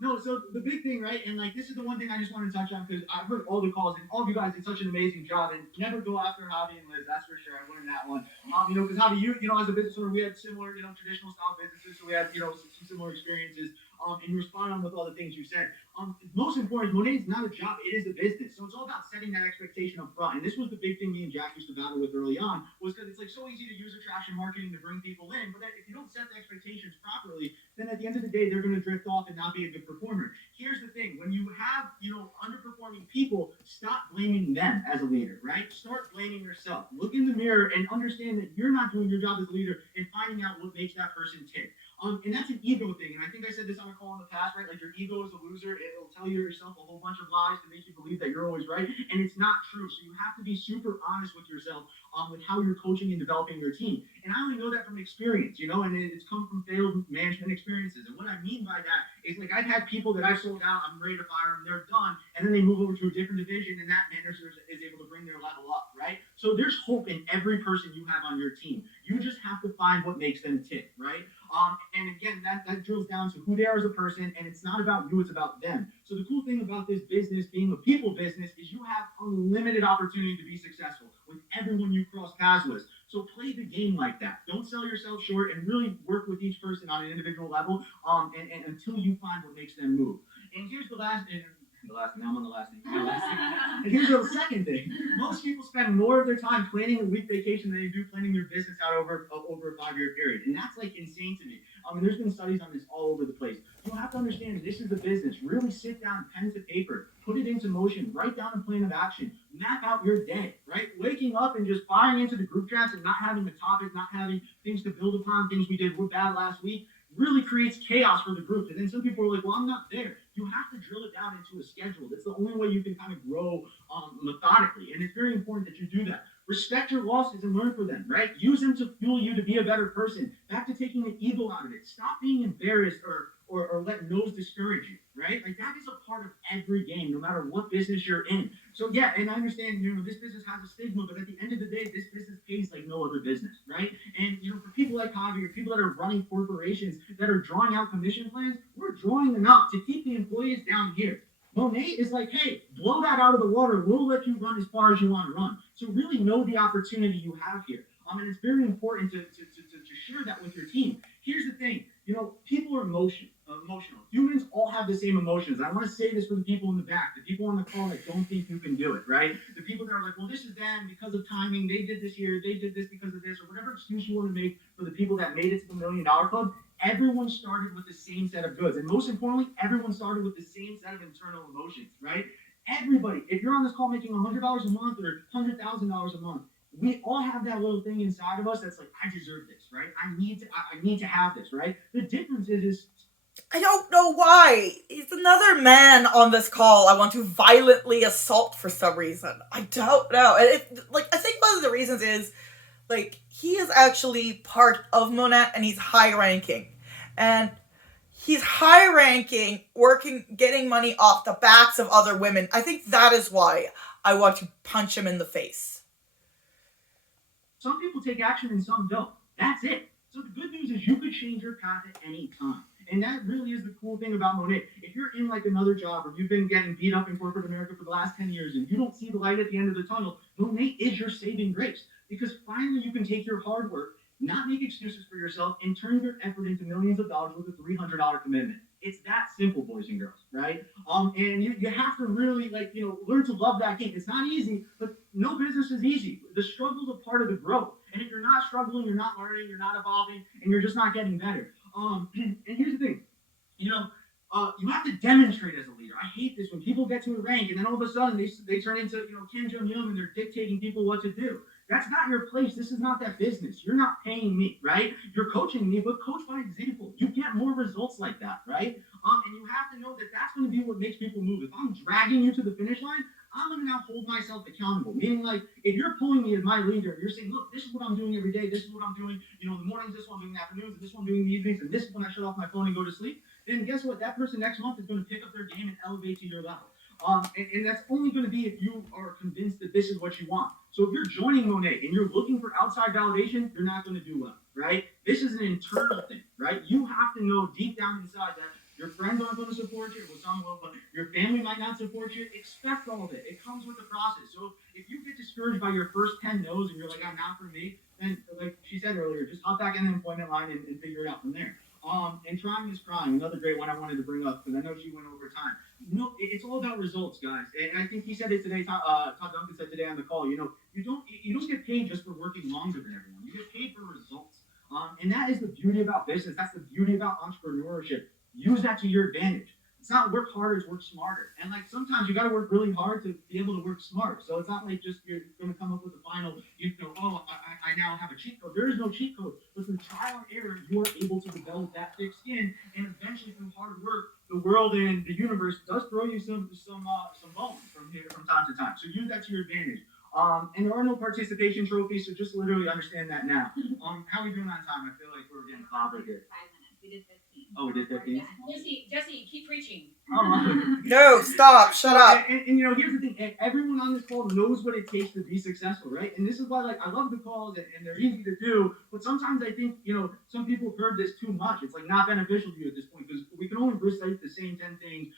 No, so the big thing, right? And like this is the one thing I just want to touch on because I've heard all the calls and all of you guys did such an amazing job and never go after Javi and Liz, that's for sure. I learned that one. Because Javi, you as a business owner, we had similar, traditional style businesses, so we had, some similar experiences. And you respond on with all the things you said. Most important, Monat is not a job, it is a business. So it's all about setting that expectation up front. And this was the big thing me and Jack used to battle with early on, was because it's like so easy to use attraction marketing to bring people in, but if you don't set the expectations properly, then at the end of the day, they're going to drift off and not be a good performer. Here's the thing, when you have, underperforming people, stop blaming them as a leader, right? Start blaming yourself. Look in the mirror and understand that you're not doing your job as a leader and finding out what makes that person tick. And that's an ego thing. And I think I said this on a call in the past, right? Like your ego is a loser. It'll tell you yourself a whole bunch of lies to make you believe that you're always right. And it's not true. So you have to be super honest with yourself with how you're coaching and developing your team. And I only know that from experience, and it's come from failed management experiences. And what I mean by that is like I've had people that I've sold out, I'm ready to fire them, they're done. And then they move over to a different division and that manager is able to bring their level up, right? So there's hope in every person you have on your team. You just have to find what makes them tick, right? And again, that drills down to who they are as a person, and it's not about you, it's about them. So the cool thing about this business being a people business is you have unlimited opportunity to be successful with everyone you cross paths with. So play the game like that. Don't sell yourself short and really work with each person on an individual level and until you find what makes them move. And here's now I'm on the last thing. And here's the second thing. Most people spend more of their time planning a week vacation than they do planning their business out over a 5-year period. And that's like insane to me. There's been studies on this all over the place. You have to understand this is a business. Really sit down, pen to paper, put it into motion, write down a plan of action, map out your day, right? Waking up and just firing into the group chats and not having a topic, not having things to build upon, things we did were bad last week, really creates chaos for the group. And then some people are like, well, I'm not there. You have to drill it down into a schedule. That's the only way you can kind of grow methodically. And it's very important that you do that. Respect your losses and learn from them, right? Use them to fuel you to be a better person. Back to taking the ego out of it. Stop being embarrassed or let no's discourage you, right? Like that is a part of every game, no matter what business you're in. So yeah, and I understand, this business has a stigma, but at the end of the day, this business pays like no other business, right? And for people like Javi or people that are running corporations that are drawing out commission plans, we're drawing them out to keep the employees down here. Monat is like, hey, blow that out of the water. We'll let you run as far as you want to run. So really know the opportunity you have here. And it's very important to share that with your team. Here's the thing, people are emotional. Humans all have have the same emotions. I want to say this for the people in the back, the people on the call that don't think you can do it, right? The people that are like, well, this is them because of timing. They did this here. They did this because of this, or whatever excuse you want to make for the people that made it to the $1 Million Club. Everyone started with the same set of goods. And most importantly, everyone started with the same set of internal emotions, right? Everybody, if you're on this call making $100 a month or $100,000 a month, we all have that little thing inside of us that's like, I deserve this, right? I need to have this, right? The difference is I don't know why. He's another man on this call I want to violently assault for some reason. I don't know. And I think one of the reasons is, he is actually part of Monat and he's high ranking. And he's high ranking, getting money off the backs of other women. I think that is why I want to punch him in the face. Some people take action and some don't. That's it. So the good news is you could change your path at any time. And that really is the cool thing about Monat. If you're in another job or you've been getting beat up in corporate America for the last 10 years and you don't see the light at the end of the tunnel, Monat is your saving grace. Because finally you can take your hard work, not make excuses for yourself, and turn your effort into millions of dollars with a $300 commitment. It's that simple, boys and girls, right? And you have to really learn to love that game. It's not easy, but no business is easy. The struggle is a part of the growth. And if you're not struggling, you're not learning, you're not evolving, and you're just not getting better. And here's the thing, you have to demonstrate as a leader. I hate this when people get to a rank and then all of a sudden they turn into Kim Jong-un and they're dictating people what to do. That's not your place. This is not that business. You're not paying me, right? You're coaching me, but coach by example. You get more results like that, right? And you have to know that that's going to be what makes people move. If I'm dragging you to the finish line, I'm going to now hold myself accountable. Meaning, if you're pulling me as my leader, you're saying, look, this is what I'm doing every day. This is what I'm doing, in the mornings, this one I'm doing in the afternoons, and this one I'm doing in the evenings, and this is when I shut off my phone and go to sleep. Then guess what? That person next month is going to pick up their game and elevate to your level. And that's only going to be if you are convinced that this is what you want. So if you're joining Monat and you're looking for outside validation, you're not going to do well, right? This is an internal thing, right? You have to know deep down inside that your friends aren't going to support you, well, some will, but your family might not support you. Expect all of it. It comes with the process. So if you get discouraged by your first 10 no's and you're like, I'm not for me, then like she said earlier, just hop back in the employment line and figure it out from there. And trying is crying. Another great one I wanted to bring up because I know she went over time. It's all about results, guys. And I think he said it today. Todd Duncan said today on the call. You don't get paid just for working longer than everyone. You get paid for results. And that is the beauty about business. That's the beauty about entrepreneurship. Use that to your advantage. It's not work harder, it's work smarter. And sometimes you got to work really hard to be able to work smart. So it's not like just you're going to come up with the final, I now have a cheat code. There is no cheat code. But through trial and error, you are able to develop that thick skin. And eventually through hard work, the world and the universe does throw you some bones from time to time. So use that to your advantage. And there are no participation trophies, so just literally understand that now. How are we doing on time? I feel like we're getting clobbered here. 5 minutes. We did 15. Oh, we did 15? Jesse, keep preaching. Oh, No, stop, shut up. And here's the thing. Everyone on this call knows what it takes to be successful, right? And this is why, I love the calls and they're easy to do. But sometimes I think, some people have heard this too much. It's not beneficial to you at this point because we can only recite the same 10 things,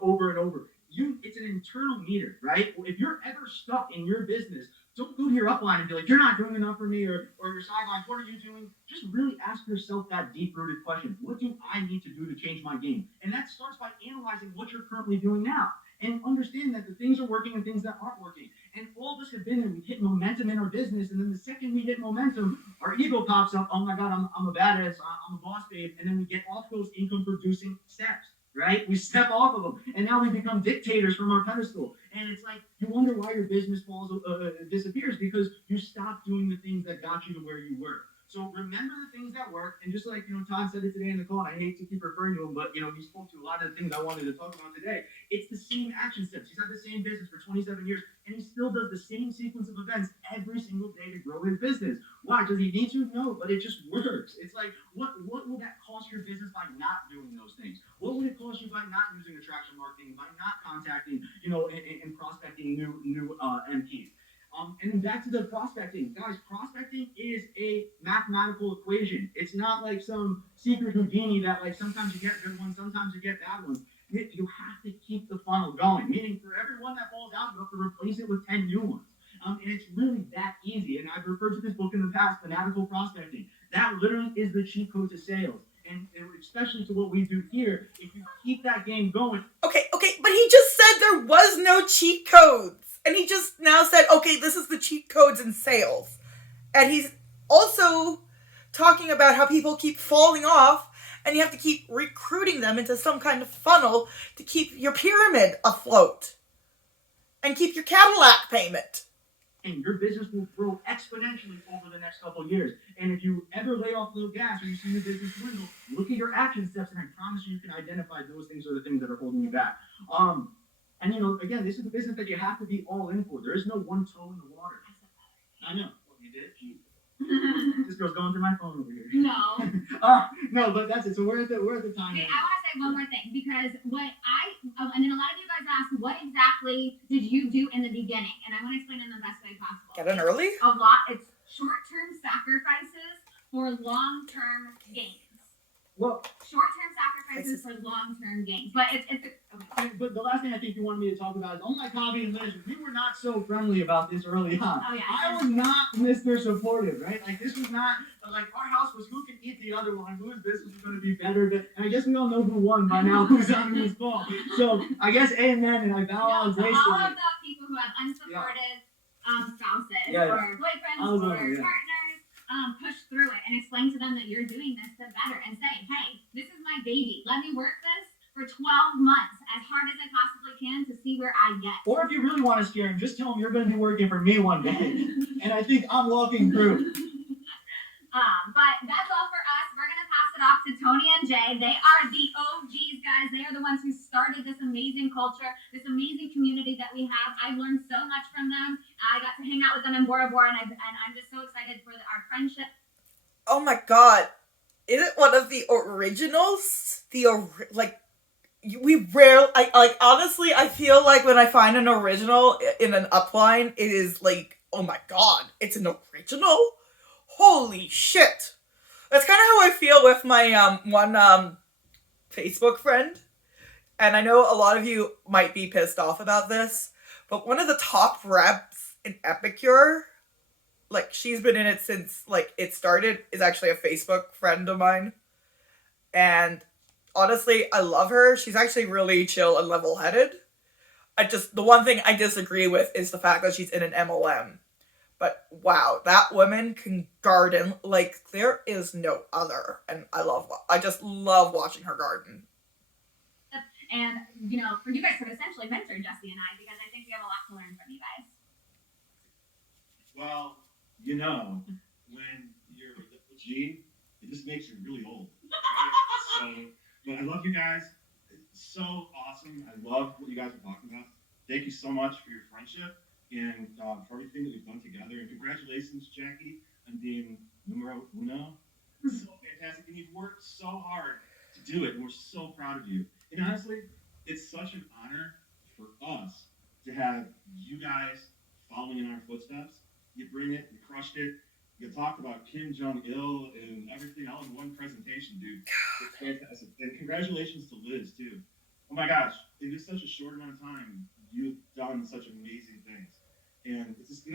over and over. It's an internal meter, right? If you're ever stuck in your business, don't go to your upline and be like, you're not doing enough for me, or your sidelines, what are you doing? Just really ask yourself that deep-rooted question. What do I need to do to change my game? And that starts by analyzing what you're currently doing now. And understand that the things are working and things that aren't working. And all of us have been there. We've hit momentum in our business. And then the second we hit momentum, our ego pops up. Oh my God, I'm a badass. I'm a boss babe. And then we get off those income-producing steps. Right? We step off of them, and now we become dictators from our pedestal. And it's you wonder why your business disappears because you stopped doing the things that got you to where you were. So remember the things that work, and just like Todd said it today in the call, and I hate to keep referring to him, but he spoke to a lot of the things I wanted to talk about today. It's the same action steps. He's had the same business for 27 years, and he still does the same sequence of events every single day to grow his business. Why? Does he need to? No, but it just works. It's what will that cost your business by not doing those things? What would it cost you by not using attraction marketing, by not contacting, and prospecting new MPs? And then back to the prospecting. Guys, prospecting is a mathematical equation. It's not like some secret Houdini that sometimes you get good ones, sometimes you get bad ones. You have to keep the funnel going, meaning for every one that falls out, you have to replace it with 10 new ones. And it's really that easy. And I've referred to this book in the past, Fanatical Prospecting. That literally is the cheat code to sales. And if especially to what we do here, if you keep that game going. Okay, but he just said there was no cheat codes. And he just now said, okay, this is the cheat codes in sales. And he's also talking about how people keep falling off and you have to keep recruiting them into some kind of funnel to keep your pyramid afloat and keep your Cadillac payment. And your business will grow exponentially over the next couple of years. And if you ever lay off a little gas or you see your business dwindle, look at your action steps, and I promise you can identify those things are the things that are holding you back. And again, this is a business that you have to be all in for. There is no one toe in the water. I know. Well, you did. This girl's going through my phone over here. No. No, but that's it. So we're at the time. Okay, I want to say one more thing, because and then a lot of you guys asked, what exactly did you do in the beginning? And I want to explain it in the best way possible. Get in early? It's short-term sacrifices for long-term gains. Well, Short-term sacrifices for long-term gains. But it's okay. But the last thing I think you wanted me to talk about is, unlike Hobby and Liz, we were not so friendly about this early on. Oh, yeah. I was not Mr. Supportive, right? Like, this was not, like, our house was who can eat the other one, whose business was going to be better. And I guess we all know who won by now, who's on whose fault. So, I guess amen, and I bow all No, grace all to of the people who have unsupportive spouses Yeah. or boyfriends I was or one of them, yeah. partners, push through it and explain to them that you're doing this to better and say, hey, this is my baby. Let me work this for 12 months as hard as I possibly can to see where I get. Or if you really want to scare him, just tell him you're going to be working for me one day. And I think I'm walking through. But that's all for us. We're going to pass it off to Tony and Jay. They are the OGs, guys. They are the ones who started this amazing culture, this amazing community that we have. I've learned so much from them. I got to hang out with them in Bora Bora, and I'm just so excited for our friendship. Oh my god. Is it one of the originals? Honestly, I feel like when I find an original in an upline, it is like, oh my god, it's an original? Holy shit. That's kind of how I feel with my one Facebook friend. And I know a lot of you might be pissed off about this, but one of the top reps in Epicure, like, she's been in it since, like, it started, is actually a Facebook friend of mine. And honestly, I love her. She's actually really chill and level-headed. The one thing I disagree with is the fact that she's in an MLM. But wow, that woman can garden like there is no other. And I just love watching her garden. And, for you guys to essentially mentor Jesse and I, because I think we have a lot to learn from you guys. Well, when you're a G, it just makes you really old. Right? But I love you guys. It's so awesome. I love what you guys are talking about. Thank you so much for your friendship and for everything that we've done together. And congratulations, Jackie, on being numero uno. So fantastic. And you've worked so hard to do it, and we're so proud of you. And honestly, it's such an honor for us to have you guys following in our footsteps. You bring it, you crushed it. You talk about Kim Jong-il and everything all in one presentation, dude. It's fantastic. And congratulations to Liz, too. Oh my gosh, in just such a short amount of time, you've done such amazing things. And it's just,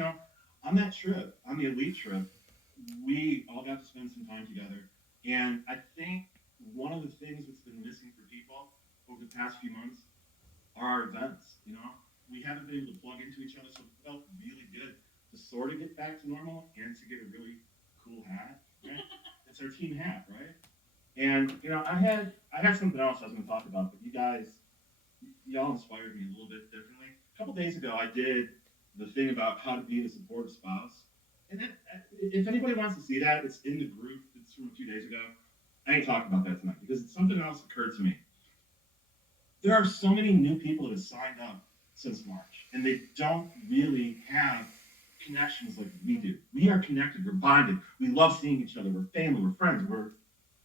on that trip, on the elite trip, we all got to spend some time together. And I think one of the things that's been missing for people over the past few months are our events, We haven't been able to plug into each other, so it felt really good to sort of get back to normal and to get a really cool hat, right? It's our team hat, right? And, I had something else I was going to talk about, but y'all inspired me a little bit differently. A couple days ago, I did the thing about how to be a supportive spouse. And if anybody wants to see that, it's in the group. It's from a few days ago. I ain't talking about that tonight because something else occurred to me. There are so many new people that have signed up since March, and they don't really have connections like we do. We are connected. We're bonded. We love seeing each other. We're family. We're friends. We're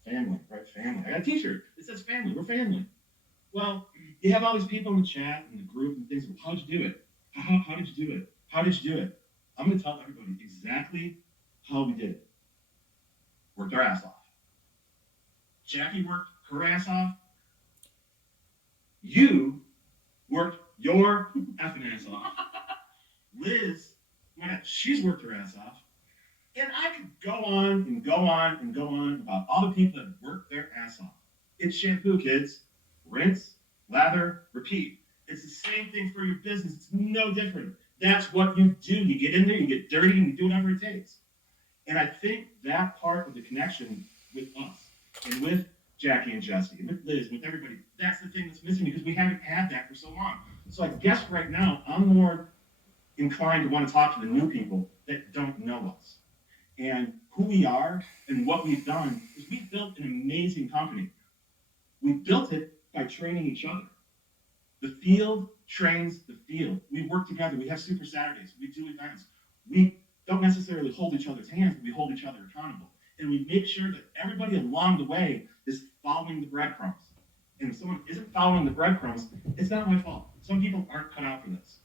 family, right? Family. I got a t-shirt. It says family. We're family. Well, you have all these people in the chat and the group and things. How'd you do it? How did you do it? How did you do it? I'm going to tell everybody exactly how we did it. Worked our ass off. Jackie worked her ass off. You worked your effing ass off. Liz, she's worked her ass off. And I could go on and go on and go on about all the people that worked their ass off. It's shampoo, kids. Rinse, lather, repeat. It's the same thing for your business. It's no different. That's what you do. You get in there, you get dirty, and you do whatever it takes. And I think that part of the connection with us and with Jackie and Jesse and with Liz, with everybody, that's the thing that's missing because we haven't had that for so long. So I guess right now I'm more inclined to want to talk to the new people that don't know us. And who we are and what we've done is we've built an amazing company. We built it by training each other. The field trains the field. We work together. We have Super Saturdays. We do events. We don't necessarily hold each other's hands, but we hold each other accountable. And we make sure that everybody along the way is following the breadcrumbs. And if someone isn't following the breadcrumbs, it's not my fault. Some people aren't cut out for this.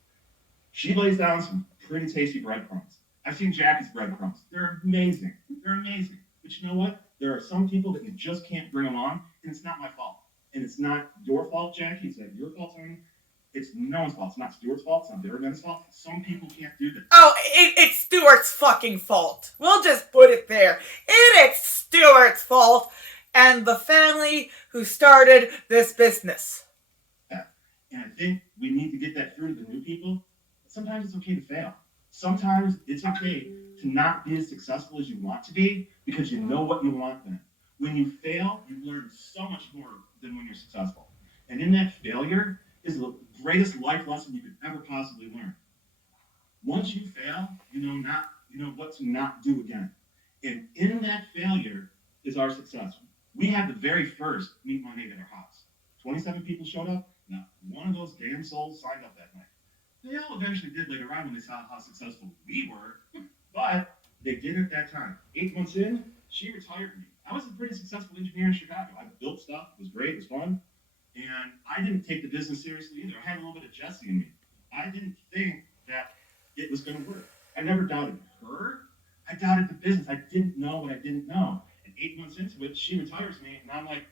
She lays down some pretty tasty breadcrumbs. I've seen Jackie's breadcrumbs. They're amazing. They're amazing. But you know what? There are some people that you just can't bring along, and it's not my fault. And it's not your fault, Jackie. It's not your fault, Tony. It's no one's fault. It's not Stuart's fault. It's not the Urban's fault. Some people can't do this. Oh, it's Stuart's fucking fault. We'll just put it there. It's Stuart's fault and the family who started this business. Yeah. And I think we need to get that through to the new people. Sometimes it's okay to fail. Sometimes it's okay to not be as successful as you want to be because you know what you want then. When you fail, you learn so much more than when you're successful. And in that failure is the greatest life lesson you could ever possibly learn. Once you fail, you know what to not do again. And in that failure is our success. We had the very first Meet Monat at our house. 27 people showed up. Not one of those damn souls signed up that night. They all eventually did later on when they saw how successful we were, but they did at that time. 8 months in, she retired me. I was a pretty successful engineer in Chicago. I built stuff. It was great. It was fun. And I didn't take the business seriously either. I had a little bit of Jesse in me. I didn't think that it was going to work. I never doubted her. I doubted the business. I didn't know what I didn't know. And 8 months into it, she retires me, and I'm like,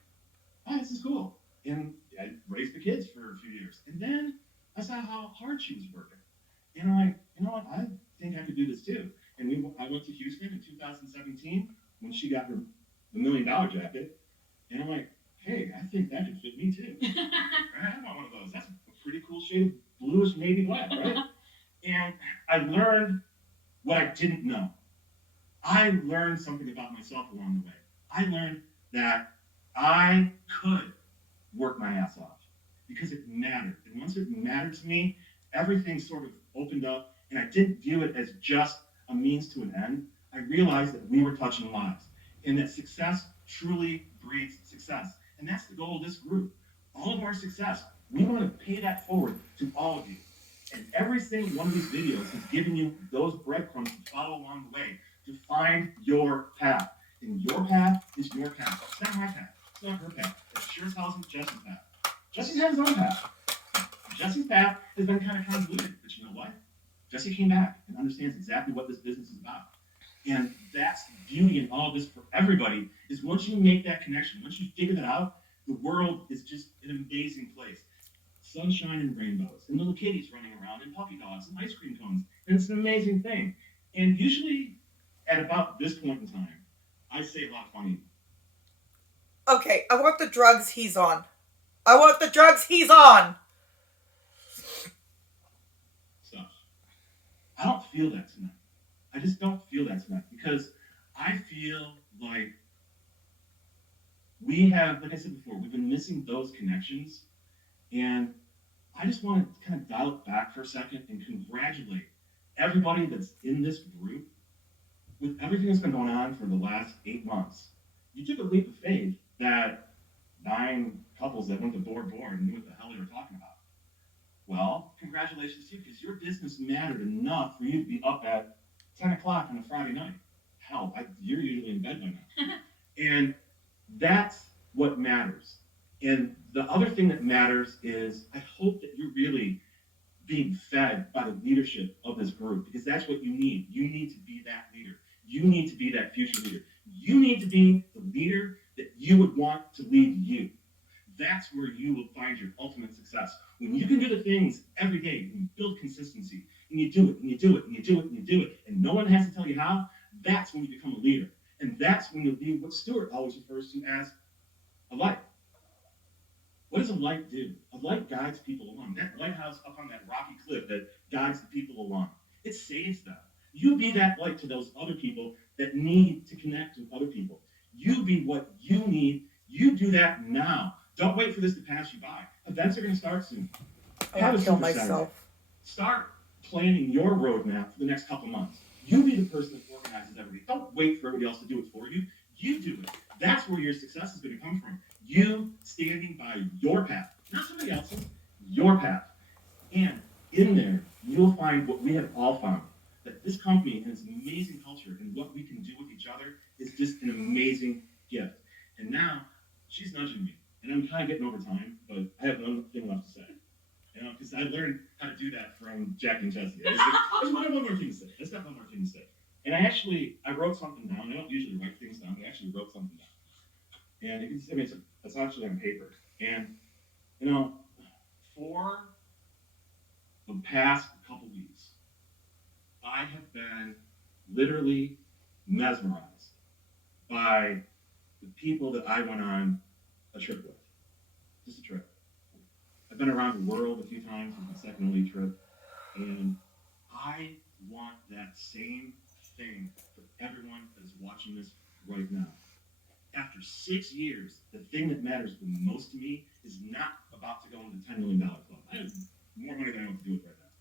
oh, this is cool. And I raised the kids for a few years. And then I saw how hard she was working. And I'm like, you know what? I think I could do this too. And I went to Houston in 2017 when she got the $1 million jacket. And I'm like, hey, I think that could fit me too. I want one of those. That's a pretty cool shade of bluish navy black, right? And I learned what I didn't know. I learned something about myself along the way. I learned that I could work my ass off because it mattered. And once it mattered to me, everything sort of opened up, and I didn't view it as just a means to an end. I realized that we were touching lives and that success truly breeds success. And that's the goal of this group. All of our success, we want to pay that forward to all of you. And every single one of these videos has given you those breadcrumbs to follow along the way to find your path. And your path is your path. It's not my path. It's not her path. It sure as hell isn't Jesse's path. Jesse's had his own path. Jesse's path has been kind of convoluted. But you know what? Jesse came back and understands exactly what this business is about. And that's the beauty in all of this for everybody, is once you make that connection, once you figure that out, the world is just an amazing place. Sunshine and rainbows, and little kitties running around, and puppy dogs, and ice cream cones. And it's an amazing thing. And usually, at about this point in time, I say a lot of funny. Okay, I want the drugs he's on. I want the drugs he's on! Stuff. I don't feel that tonight. I just don't feel that tonight because I feel like we have, like I said before, we've been missing those connections. And I just want to kind of dial it back for a second and congratulate everybody that's in this group with everything that's been going on for the last 8 months. You took a leap of faith that 9 couples that went to board knew what the hell they were talking about. Well, congratulations to you because your business mattered enough for you to be up at 10 o'clock on a Friday night. Hell, you're usually in bed by now. And that's what matters. And the other thing that matters is I hope that you're really being fed by the leadership of this group because that's what you need. You need to be that leader. You need to be that future leader. You need to be the leader that you would want to lead you. That's where you will find your ultimate success. When you can do the things every day and you build consistency and you do it and you do it and you do it and you do it and no one has to tell you how, that's when you become a leader. And that's when you'll be what Stuart always refers to as a light. light do? A light guides people along. That lighthouse up on that rocky cliff that guides the people along. It saves them. You be that light to those other people that need to connect with other people. You be what you need. You do that now. Don't wait for this to pass you by. Events are going to start soon. I want to kill myself. Start planning your roadmap for the next couple months. You be the person that organizes everything. Don't wait for everybody else to do it for you. You do it. That's where your success is going to come from. You standing by your path, not somebody else's, your path. And in there, you'll find what we have all found, that this company and its amazing culture and what we can do with each other is just an amazing gift. And now, she's nudging me. And I'm kind of getting over time, but I have one thing left to say. You know, because I learned how to do that from Jack and Jesse. I just wanted one more thing to say. I just got one more thing to say. And I wrote something down. I don't usually write things down, but I actually wrote something down. And you can see, it's actually on paper. And, you know, for the past couple weeks, I have been literally mesmerized by the people that I went on a trip with. Just a trip. I've been around the world a few times with my second only trip, and I want that same thing for everyone that is watching this right now. After 6 years, the thing that matters the most to me is not about to go into the $10 million club. I have more money than I know what to do with right now.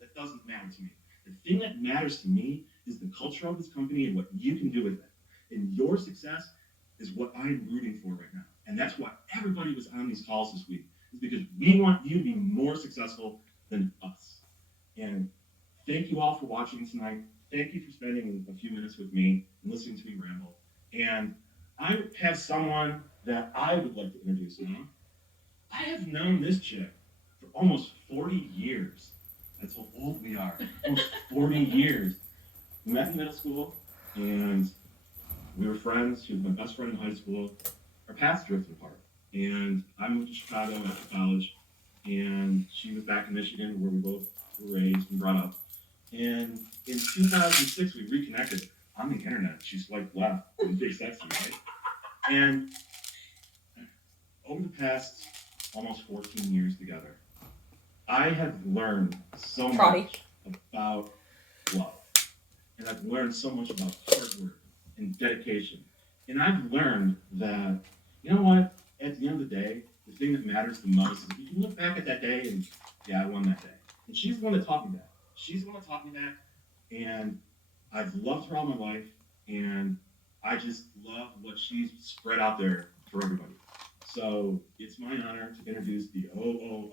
That doesn't matter to me. The thing that matters to me is the culture of this company and what you can do with it. And your success is what I'm rooting for right now. And that's why everybody was on these calls this week, is because we want you to be more successful than us. And thank you all for watching tonight. Thank you for spending a few minutes with me and listening to me ramble. And I have someone that I would like to introduce now. I have known this chick for almost 40 years. That's how old we are. Almost 40 years. We met in middle school, and we were friends. She was my best friend in high school. Our paths drifted apart. And I moved to Chicago after college, and she was back in Michigan, where we both were raised and brought up. And in 2006, we reconnected on the internet. She swiped left in Big Sexy, right? And over the past almost 14 years together, I have learned so much about love. And I've learned so much about hard work and dedication. And I've learned that, you know what, at the end of the day, the thing that matters the most is you can look back at that day and, yeah, I won that day. And she's the one that taught me that. She's the one that taught me that. And I've loved her all my life. And I just love what she's spread out there for everybody. So it's my honor to introduce the OG,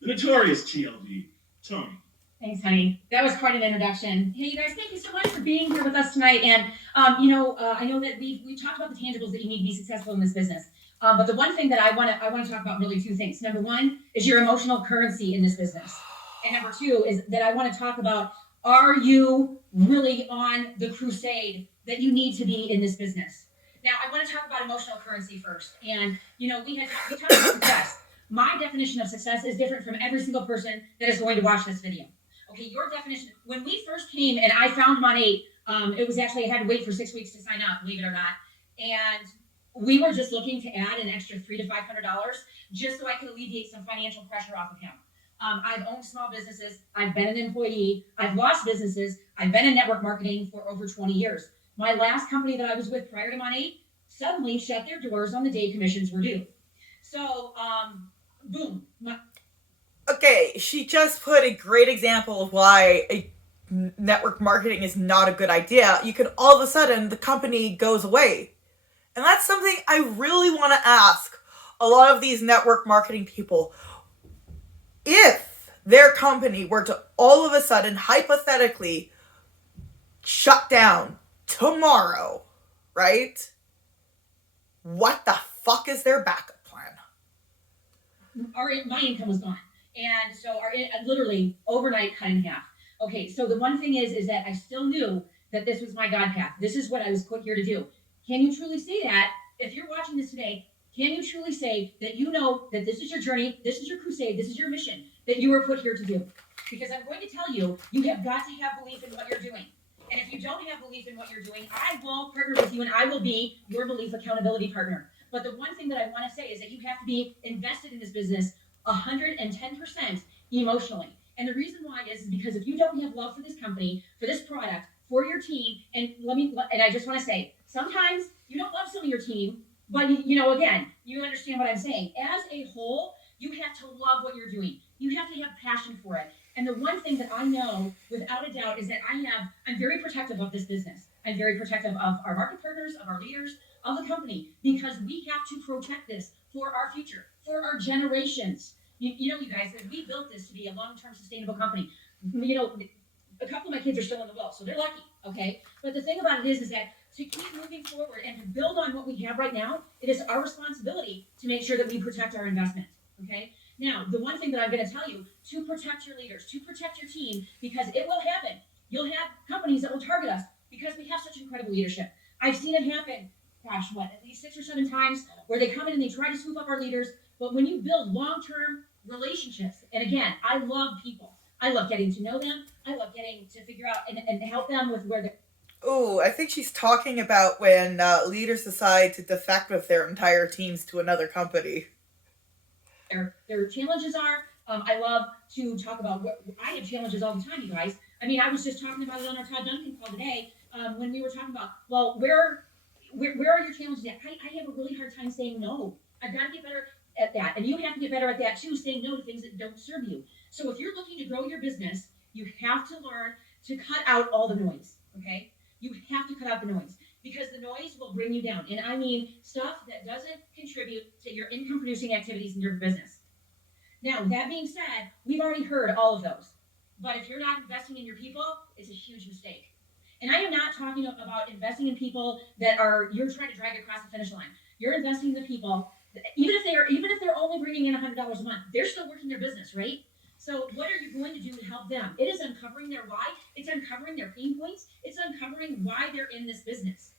the notorious TLD, Tony. Thanks, honey. That was quite an introduction. Hey, you guys, thank you so much for being here with us tonight. And, I know that we've talked about the tangibles that you need to be successful in this business. But the one thing that I want to talk about, really two things. Number one is your emotional currency in this business. And number two is that I want to talk about, are you really on the crusade that you need to be in this business? Now, I want to talk about emotional currency first. And, we talked about success. My definition of success is different from every single person that is going to watch this video. Okay, your definition. When we first came and I found Monat, it was actually, I had to wait for 6 weeks to sign up, believe it or not. And we were just looking to add an extra $300 to $500 just so I could alleviate some financial pressure off of him. I've owned small businesses. I've been an employee. I've lost businesses. I've been in network marketing for over 20 years. My last company that I was with prior to Monat suddenly shut their doors on the day commissions were due. So, boom. Okay, she just put a great example of why network marketing is not a good idea. You can all of a sudden, the company goes away. And that's something I really want to ask a lot of these network marketing people. If their company were to all of a sudden, hypothetically, shut down tomorrow, right? What the fuck is their backup plan? My income was gone. And so literally overnight cut in half. Okay, so the one thing is that I still knew that this was my God path. This is what I was put here to do. Can you truly say that? If you're watching this today, can you truly say that you know that this is your journey, this is your crusade, this is your mission that you were put here to do? Because I'm going to tell you, you have got to have belief in what you're doing. And if you don't have belief in what you're doing, I will partner with you and I will be your belief accountability partner. But the one thing that I want to say is that you have to be invested in this business 110% emotionally. And the reason why is because if you don't have love for this company, for this product, for your team, and I just want to say, sometimes you don't love some of your team, but again, you understand what I'm saying. As a whole, you have to love what you're doing. You have to have passion for it. And the one thing that I know without a doubt is that I'm very protective of this business. I'm very protective of our market partners, of our leaders, of the company, because we have to protect this for our future, for our generations. You guys, we built this to be a long-term sustainable company. A couple of my kids are still in the will, so they're lucky, okay? But the thing about it is that to keep moving forward and to build on what we have right now, it is our responsibility to make sure that we protect our investment, okay? Now, the one thing that I'm going to tell you, to protect your leaders, to protect your team, because it will happen. You'll have companies that will target us because we have such incredible leadership. I've seen it happen, at least 6 or 7 times, where they come in and they try to swoop up our leaders. But when you build long-term relationships, and again, I love people. I love getting to know them. I love getting to figure out and help them with where they're. Oh, I think she's talking about when leaders decide to defect with their entire teams to another company. Their challenges are. I love to talk about I have challenges all the time, you guys. I mean, I was just talking about it on our Todd Duncan call today when we were talking about, well, where are your challenges at? I have a really hard time saying no. I've got to get better at that. And you have to get better at that too, saying no to things that don't serve you. So if you're looking to grow your business, you have to learn to cut out all the noise, okay? You have to cut out the noise because the noise will bring you down. And I mean stuff that doesn't contribute to your income producing activities in your business. Now, that being said, we've already heard all of those. But if you're not investing in your people, it's a huge mistake. And I am not talking about investing in people that you're trying to drag across the finish line. You're investing in the people, even if they're only bringing in $100 a month, they're still working their business, right? So what are you going to do to help them? It is uncovering their why. It's uncovering their pain points. It's uncovering why they're in this business.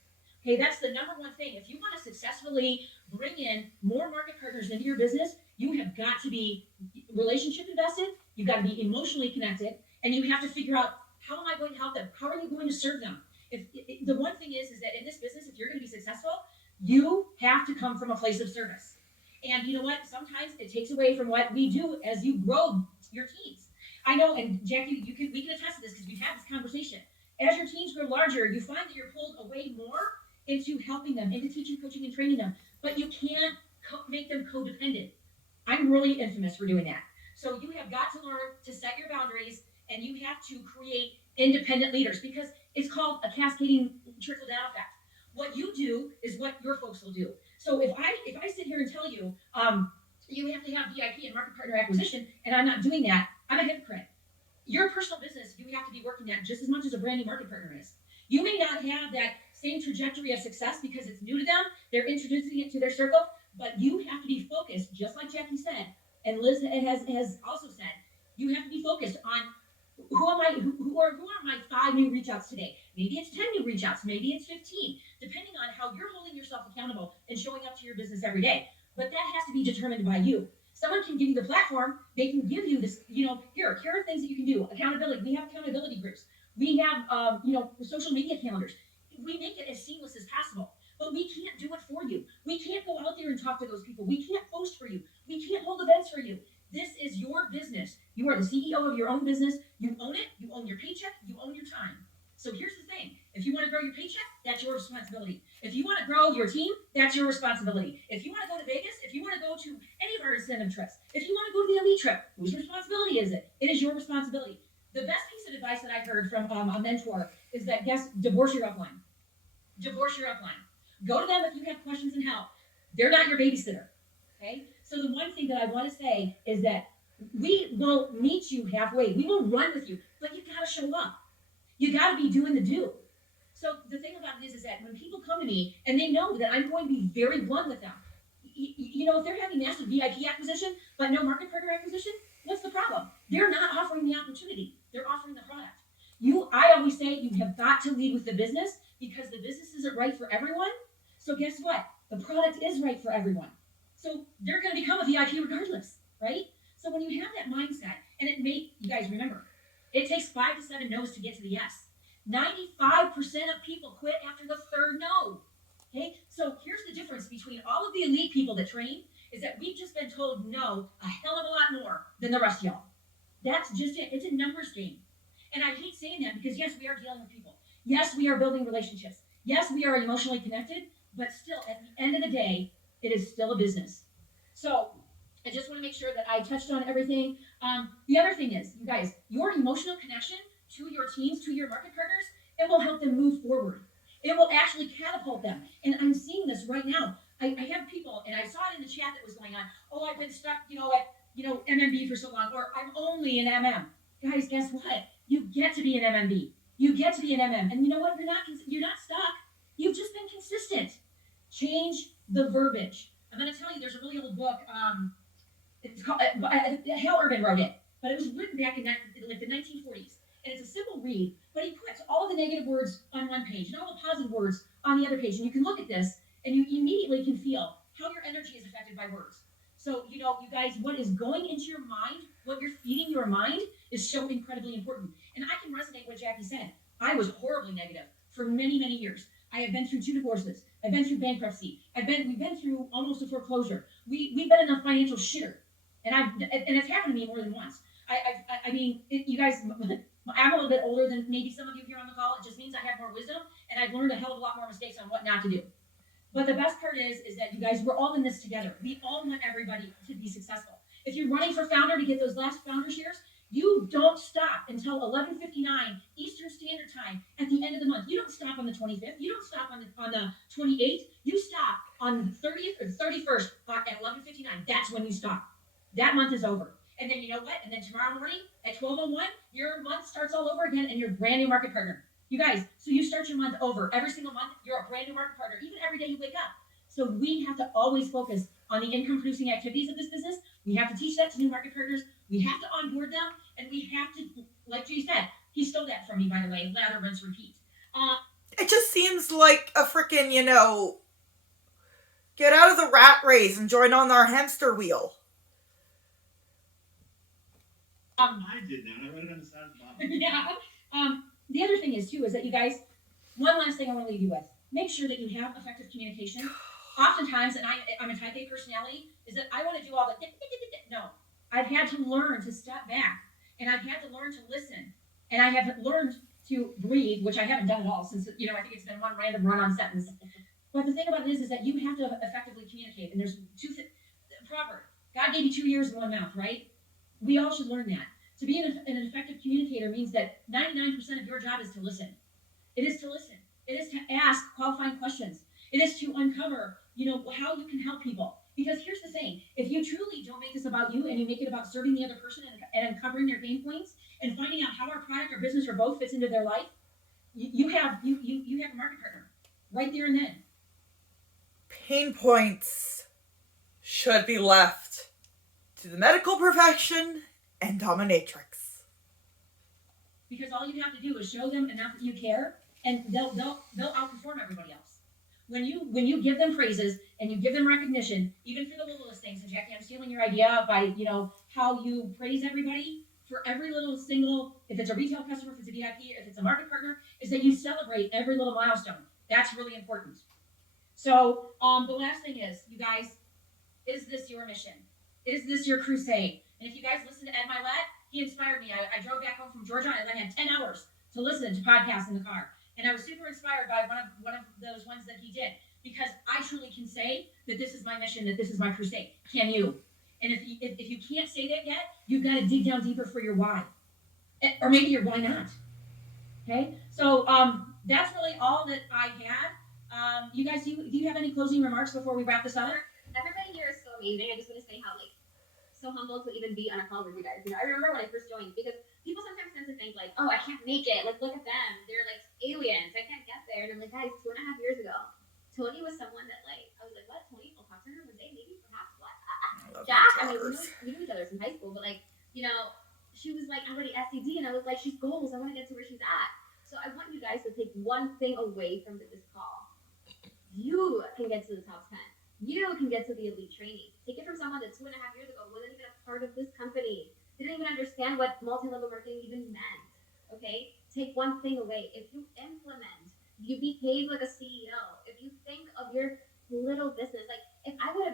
Okay, that's the number one thing. If you want to successfully bring in more market partners into your business, you have got to be relationship invested. You've got to be emotionally connected, and you have to figure out, how am I going to help them? How are you going to serve them? The one thing is that in this business, if you're going to be successful, you have to come from a place of service. And you know what? Sometimes it takes away from what we do as you grow your teams. I know, and Jackie, we can attest to this because we've had this conversation. As your teams grow larger, you find that you're pulled away more into helping them, into teaching, coaching, and training them. But you can't make them codependent. I'm really infamous for doing that. So you have got to learn to set your boundaries, and you have to create independent leaders because it's called a cascading trickle-down effect. What you do is what your folks will do. So if I sit here and tell you, you have to have VIP and market partner acquisition, and I'm not doing that, I'm a hypocrite. Your personal business, you have to be working at just as much as a brand new market partner is. You may not have that same trajectory of success because it's new to them, they're introducing it to their circle, but you have to be focused, just like Jackie said, and Liz has also said, you have to be focused on who are my 5 new reach outs today? Maybe it's 10 new reach outs, maybe it's 15, depending on how you're holding yourself accountable and showing up to your business every day. But that has to be determined by you. Someone can give you the platform, they can give you this, here are things that you can do. Accountability, we have accountability groups. We have, social media calendars. We make it as seamless as possible, but we can't do it for you. We can't go out there and talk to those people. We can't post for you. We can't hold events for you. This is your business. You are the CEO of your own business. You own it. You own your paycheck. You own your time. So here's the thing. If you want to grow your paycheck, that's your responsibility. If you want to grow your team, that's your responsibility. If you want to go to Vegas, if you want to go to any of our incentive trips, if you want to go to the elite trip, whose responsibility is it? It is your responsibility. The best piece of advice that I heard from a mentor is that, divorce your upline. Divorce your upline. Go to them if you have questions and help. They're not your babysitter. Okay? So the one thing that I want to say is that we will meet you halfway. We will run with you, but you got to show up. You got to be doing the do. So the thing about it is that when people come to me and they know that I'm going to be very blunt with them, if they're having massive VIP acquisition, but no market partner acquisition, what's the problem? They're not offering the opportunity. They're offering the product. I always say you have got to lead with the business because the business isn't right for everyone. So guess what? The product is right for everyone. So they're going to become a VIP regardless, right? So when you have that mindset, and you guys remember, it takes 5 to 7 no's to get to the yes. 95% of people quit after the third no. Okay, so here's the difference between all of the elite people that train is that we've just been told no a hell of a lot more than the rest of y'all. That's just it. It's a numbers game. And I hate saying that because yes, we are dealing with people. Yes, we are building relationships. Yes, we are emotionally connected, but still at the end of the day, it is still a business. So I just want to make sure that I touched on everything. The other thing is, you guys, your emotional connection to your teams, to your market partners, it will help them move forward. It will actually catapult them. And I'm seeing this right now. I have people, and I saw it in the chat that was going on. Oh, I've been stuck, at MMB for so long, or I'm only an MM. Guys, guess what? You get to be an MMB. You get to be an MM, and you know what? You're not stuck. You've just been consistent. Change the verbiage. I'm going to tell you, there's a really old book. It's called Heyworth wrote it, but it was written back in the 1940s. And it's a simple read, but he puts all the negative words on one page and all the positive words on the other page. And you can look at this and you immediately can feel how your energy is affected by words. So, you guys, what is going into your mind, what you're feeding your mind is so incredibly important. And I can resonate with what Jackie said. I was horribly negative for many, many years. I have been through 2 divorces. I've been through bankruptcy. We've been through almost a foreclosure. We've been in a financial shitter. And it's happened to me more than once. You guys, I'm a little bit older than maybe some of you here on the call. It just means I have more wisdom, and I've learned a hell of a lot more mistakes on what not to do. But the best part is that you guys, we're all in this together. We all want everybody to be successful. If you're running for founder to get those last founder shares, you don't stop until 11:59 Eastern Standard Time at the end of the month. You don't stop on the 25th. You don't stop on the 28th. You stop on the 30th or 31st at 11:59. That's when you stop. That month is over. And then you know what? And then tomorrow morning at 12:01, your month starts all over again and you're a brand new market partner. You guys, so you start your month over. Every single month, you're a brand new market partner, even every day you wake up. So we have to always focus on the income producing activities of this business. We have to teach that to new market partners. We have to onboard them. And we have to, like Jay said, he stole that from me, by the way, lather, rinse, repeat. It just seems like a freaking, get out of the rat race and join on our hamster wheel. I did that. I read it on the side of the bottle. Yeah. The other thing is, too, is that you guys, one last thing I want to leave you with. Make sure that you have effective communication. Oftentimes, and I'm a type A personality, is that I want to do all the, no. I've had to learn to step back, and I've had to learn to listen, and I have learned to breathe, which I haven't done at all since, I think it's been one random run-on sentence. But the thing about it is that you have to effectively communicate, and there's proverb, God gave you 2 ears and 1 mouth, right? We all should learn that. To be an effective communicator means that 99% of your job is to listen. It is to listen. It is to ask qualifying questions. It is to uncover, how you can help people. Because here's the thing, if you truly don't make this about you and you make it about serving the other person and uncovering their pain points and finding out how our product or business or both fits into their life, you have a market partner right there and then. Pain points should be left to the medical profession and dominatrix. Because all you have to do is show them enough that you care, and they'll outperform everybody else. When you give them praises and you give them recognition, even for the littlest things, and Jackie, I'm stealing your idea by how you praise everybody for every little single, if it's a retail customer, if it's a VIP, if it's a market partner, is that you celebrate every little milestone. That's really important. So the last thing is, you guys, is this your mission? Is this your crusade? And if you guys listen to Ed Milet, he inspired me. I drove back home from Georgia and I had 10 hours to listen to podcasts in the car. And I was super inspired by one of those ones that he did, because I truly can say that this is my mission, that this is my crusade. Can you? And if you can't say that yet, you've got to dig down deeper for your why, or maybe your why not. Okay, so that's really all that I had. You guys, do you have any closing remarks before we wrap this up? Everybody here is so amazing. I just want to say how so humble to even be on a call with you guys. I remember when I first joined, because people sometimes tend to think oh, I can't make it. Look at them. They're aliens. I can't get there. And I'm guys, 2.5 years ago, Tony was someone that I was what? Tony? I'll talk to her. Jose, maybe, perhaps, what? Jack? We knew each other since high school, but she was already SED, and I was she's goals. I want to get to where she's at. So I want you guys to take one thing away from this call. You can get to the top 10. You can get to the elite training. Take it from someone that 2.5 years ago wasn't even a part of this company. Didn't even understand what multi-level marketing even meant. Okay? Take one thing away. If you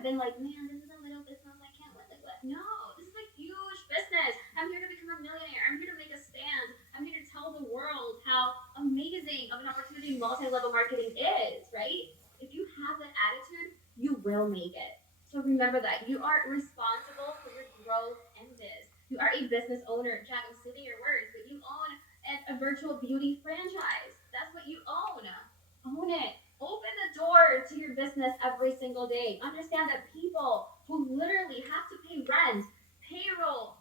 been like, man, this is a little business. I can't win. Like, what? No, this is a huge business. I'm here to become a millionaire. I'm here to make a stand. I'm here to tell the world how amazing of an opportunity multi-level marketing is, right? If you have that attitude, you will make it. So remember that. You are responsible for your growth and biz. You are a business owner. Jack, I'm stealing your words, but you own a virtual beauty franchise. That's what you own. Own it. Open the door to your business every single day. Understand that people who literally have to pay rent, payroll,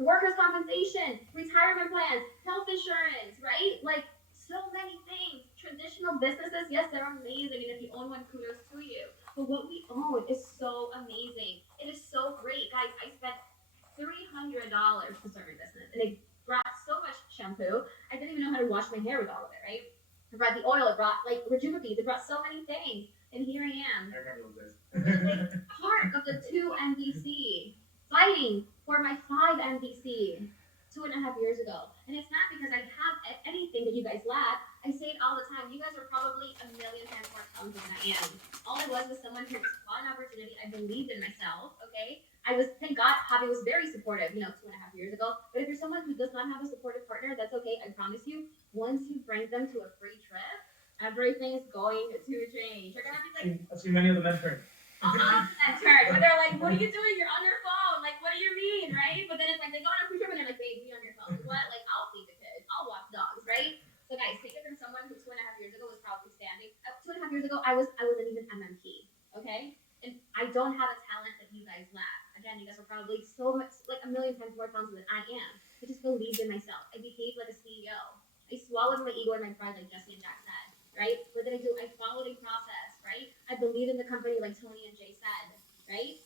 workers' compensation, retirement plans, health insurance, right? Like so many things. Traditional businesses, yes, they're amazing. And if you own one, kudos to you. But what we own is so amazing. It is so great. Guys, I spent $300 to start my business. And it brought so much shampoo. I didn't even know how to wash my hair with all of it, right? It brought the oil, it brought like rejuvenates, it brought so many things. And here I am. I remember those days. Like part of the 2 MDC, fighting for my 5 MDC 2.5 years ago. And it's not because I have anything that you guys lack. I say it all the time. You guys are probably a million times more talented than I am. All I was someone who saw an opportunity. I believed in myself, okay? Thank God, Javi was very supportive, 2.5 years ago. But if you're someone who does not have a supportive partner, that's okay. I promise you, once you bring them to a free trip, everything is going to change. You're gonna be like, I've seen many of them entering. where they're like, what are you doing? You're on your phone. Like, what do you mean, right? But then it's like they go on a free trip and they're like, babe, be on your phone. What? Like, I'll feed the kids. I'll walk dogs, right? So guys, take it from someone who 2.5 years ago was probably standing. 2.5 years ago, I wasn't even MMP, okay? And I don't have a talent that you guys lack. Again, you guys are probably so much, like a million times more talented than I am. I just believed in myself. I behaved like a CEO. I swallowed my ego and my pride, like Jesse and Jack said, right? What did I do? I followed a process, right? I believed in the company, like Tony and Jay said, right?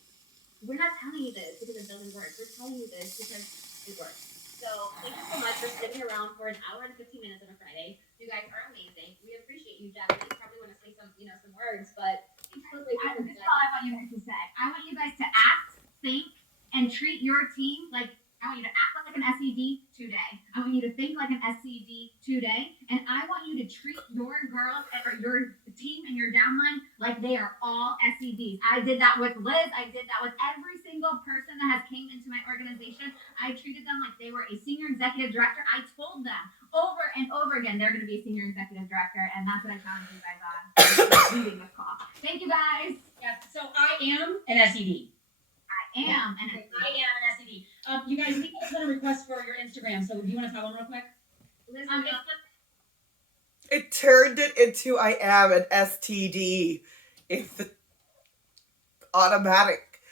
We're not telling you this because it doesn't work. We're telling you this because it works. So thank you so much for sticking around for an hour and 15 minutes on a Friday. You guys are amazing. We appreciate you, Jack. You probably want to say some words, but This is all I want you guys to say. I want you guys to act, think, and treat your team like, I want you to act like an SED today. I want you to think like an SCD today. And I want you to treat your girls or your team and your downline like they are all SEDs. I did that with Liz. I did that with every single person that has came into my organization. I treated them like they were a senior executive director. I told them over and over again, they're going to be a senior executive director. And that's what I challenge you guys on leading this call. Thank you guys. Yeah, so I am an SED. I am an SED. I am an SED. You guys, we got a request for your Instagram, so do you want to tell them real quick? Liz, It turned it into I am an STD in the automatic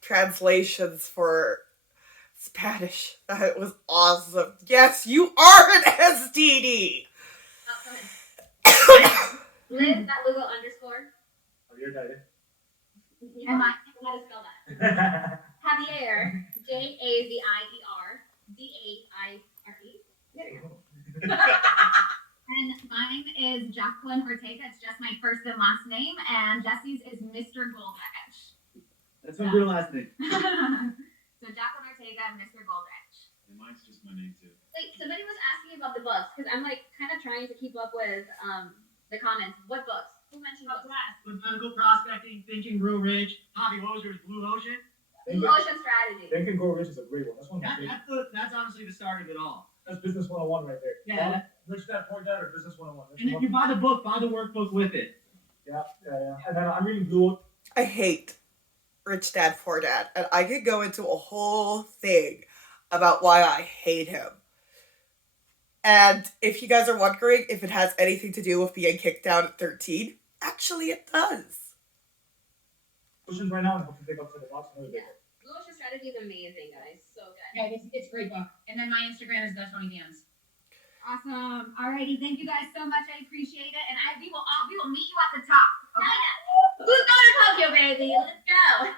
translations for Spanish. It was awesome. Yes, you are an STD. Liz, that Lugo underscore. Oh, you're dead. Am I? How to spell that? Javier, JAVIER, DAIRE. There you go. And mine is Jacqueline Ortega. It's just my first and last name. And Jesse's is Mr. Goldrich. That's my real last name. So Jacqueline Ortega and Mr. Goldrich. And mine's just my name too. Wait, somebody was asking about the books because I'm like kind of trying to keep up with the comments. What books? Who mentioned books? Botanical prospecting, thinking real rich. Hobby Hosier's Blue Ocean. Blue Ocean Strategy. Think and Grow Rich is a great one. That's one of my favorites. That's honestly the start of it all. That's Business 101 right there. Yeah. Rich Dad, Poor Dad, or Business 101. That's And if one- you buy the book, buy the workbook with it. Yeah. And then I'm reading Blue. I hate Rich Dad, Poor Dad, and I could go into a whole thing about why I hate him. And if you guys are wondering if it has anything to do with being kicked out at 13, actually it does. Oceans right now, and hope you pick up for the box. Another big Yeah. Blue Ocean Strategy is amazing, guys. So good. Yeah, it's a great book. And then my Instagram is the Tony Mims. Awesome. Alrighty. Thank you guys so much. I appreciate it. And we will meet you at the top. Okay? Who's going to Tokyo, baby? Let's go.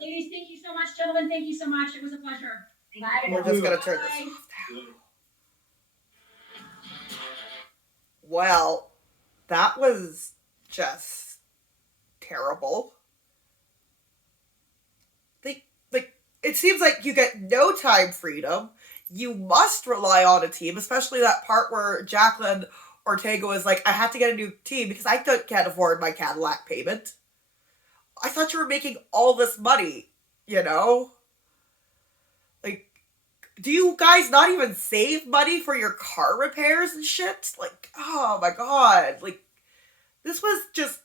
Ladies, thank you so much. Gentlemen, thank you so much. It was a pleasure. Bye. We're just gonna turn this Bye. off now. Well, that was just terrible. It seems like you get no time freedom. You must rely on a team, especially that part where Jacqueline Ortega was like, I have to get a new team because I can't afford my Cadillac payment. I thought you were making all this money, you know? Like, do you guys not even save money for your car repairs and shit? Like, oh my god. Like, this was just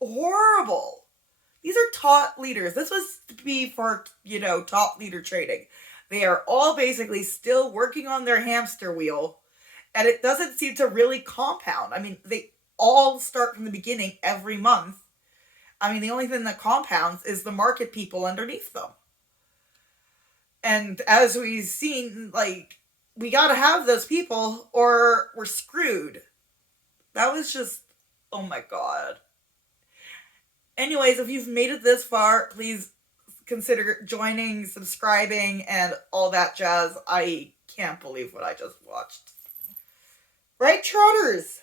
horrible. These are top leaders. This was to be for, you know, top leader training. They are all basically still working on their hamster wheel, and it doesn't seem to really compound. I mean, they all start from the beginning every month. I mean, the only thing that compounds is the market people underneath them. And as we've seen, like, we gotta have those people or we're screwed. That was just, oh my god. Anyways, if you've made it this far, please consider joining, subscribing, and all that jazz. I can't believe what I just watched. Right, Trotters?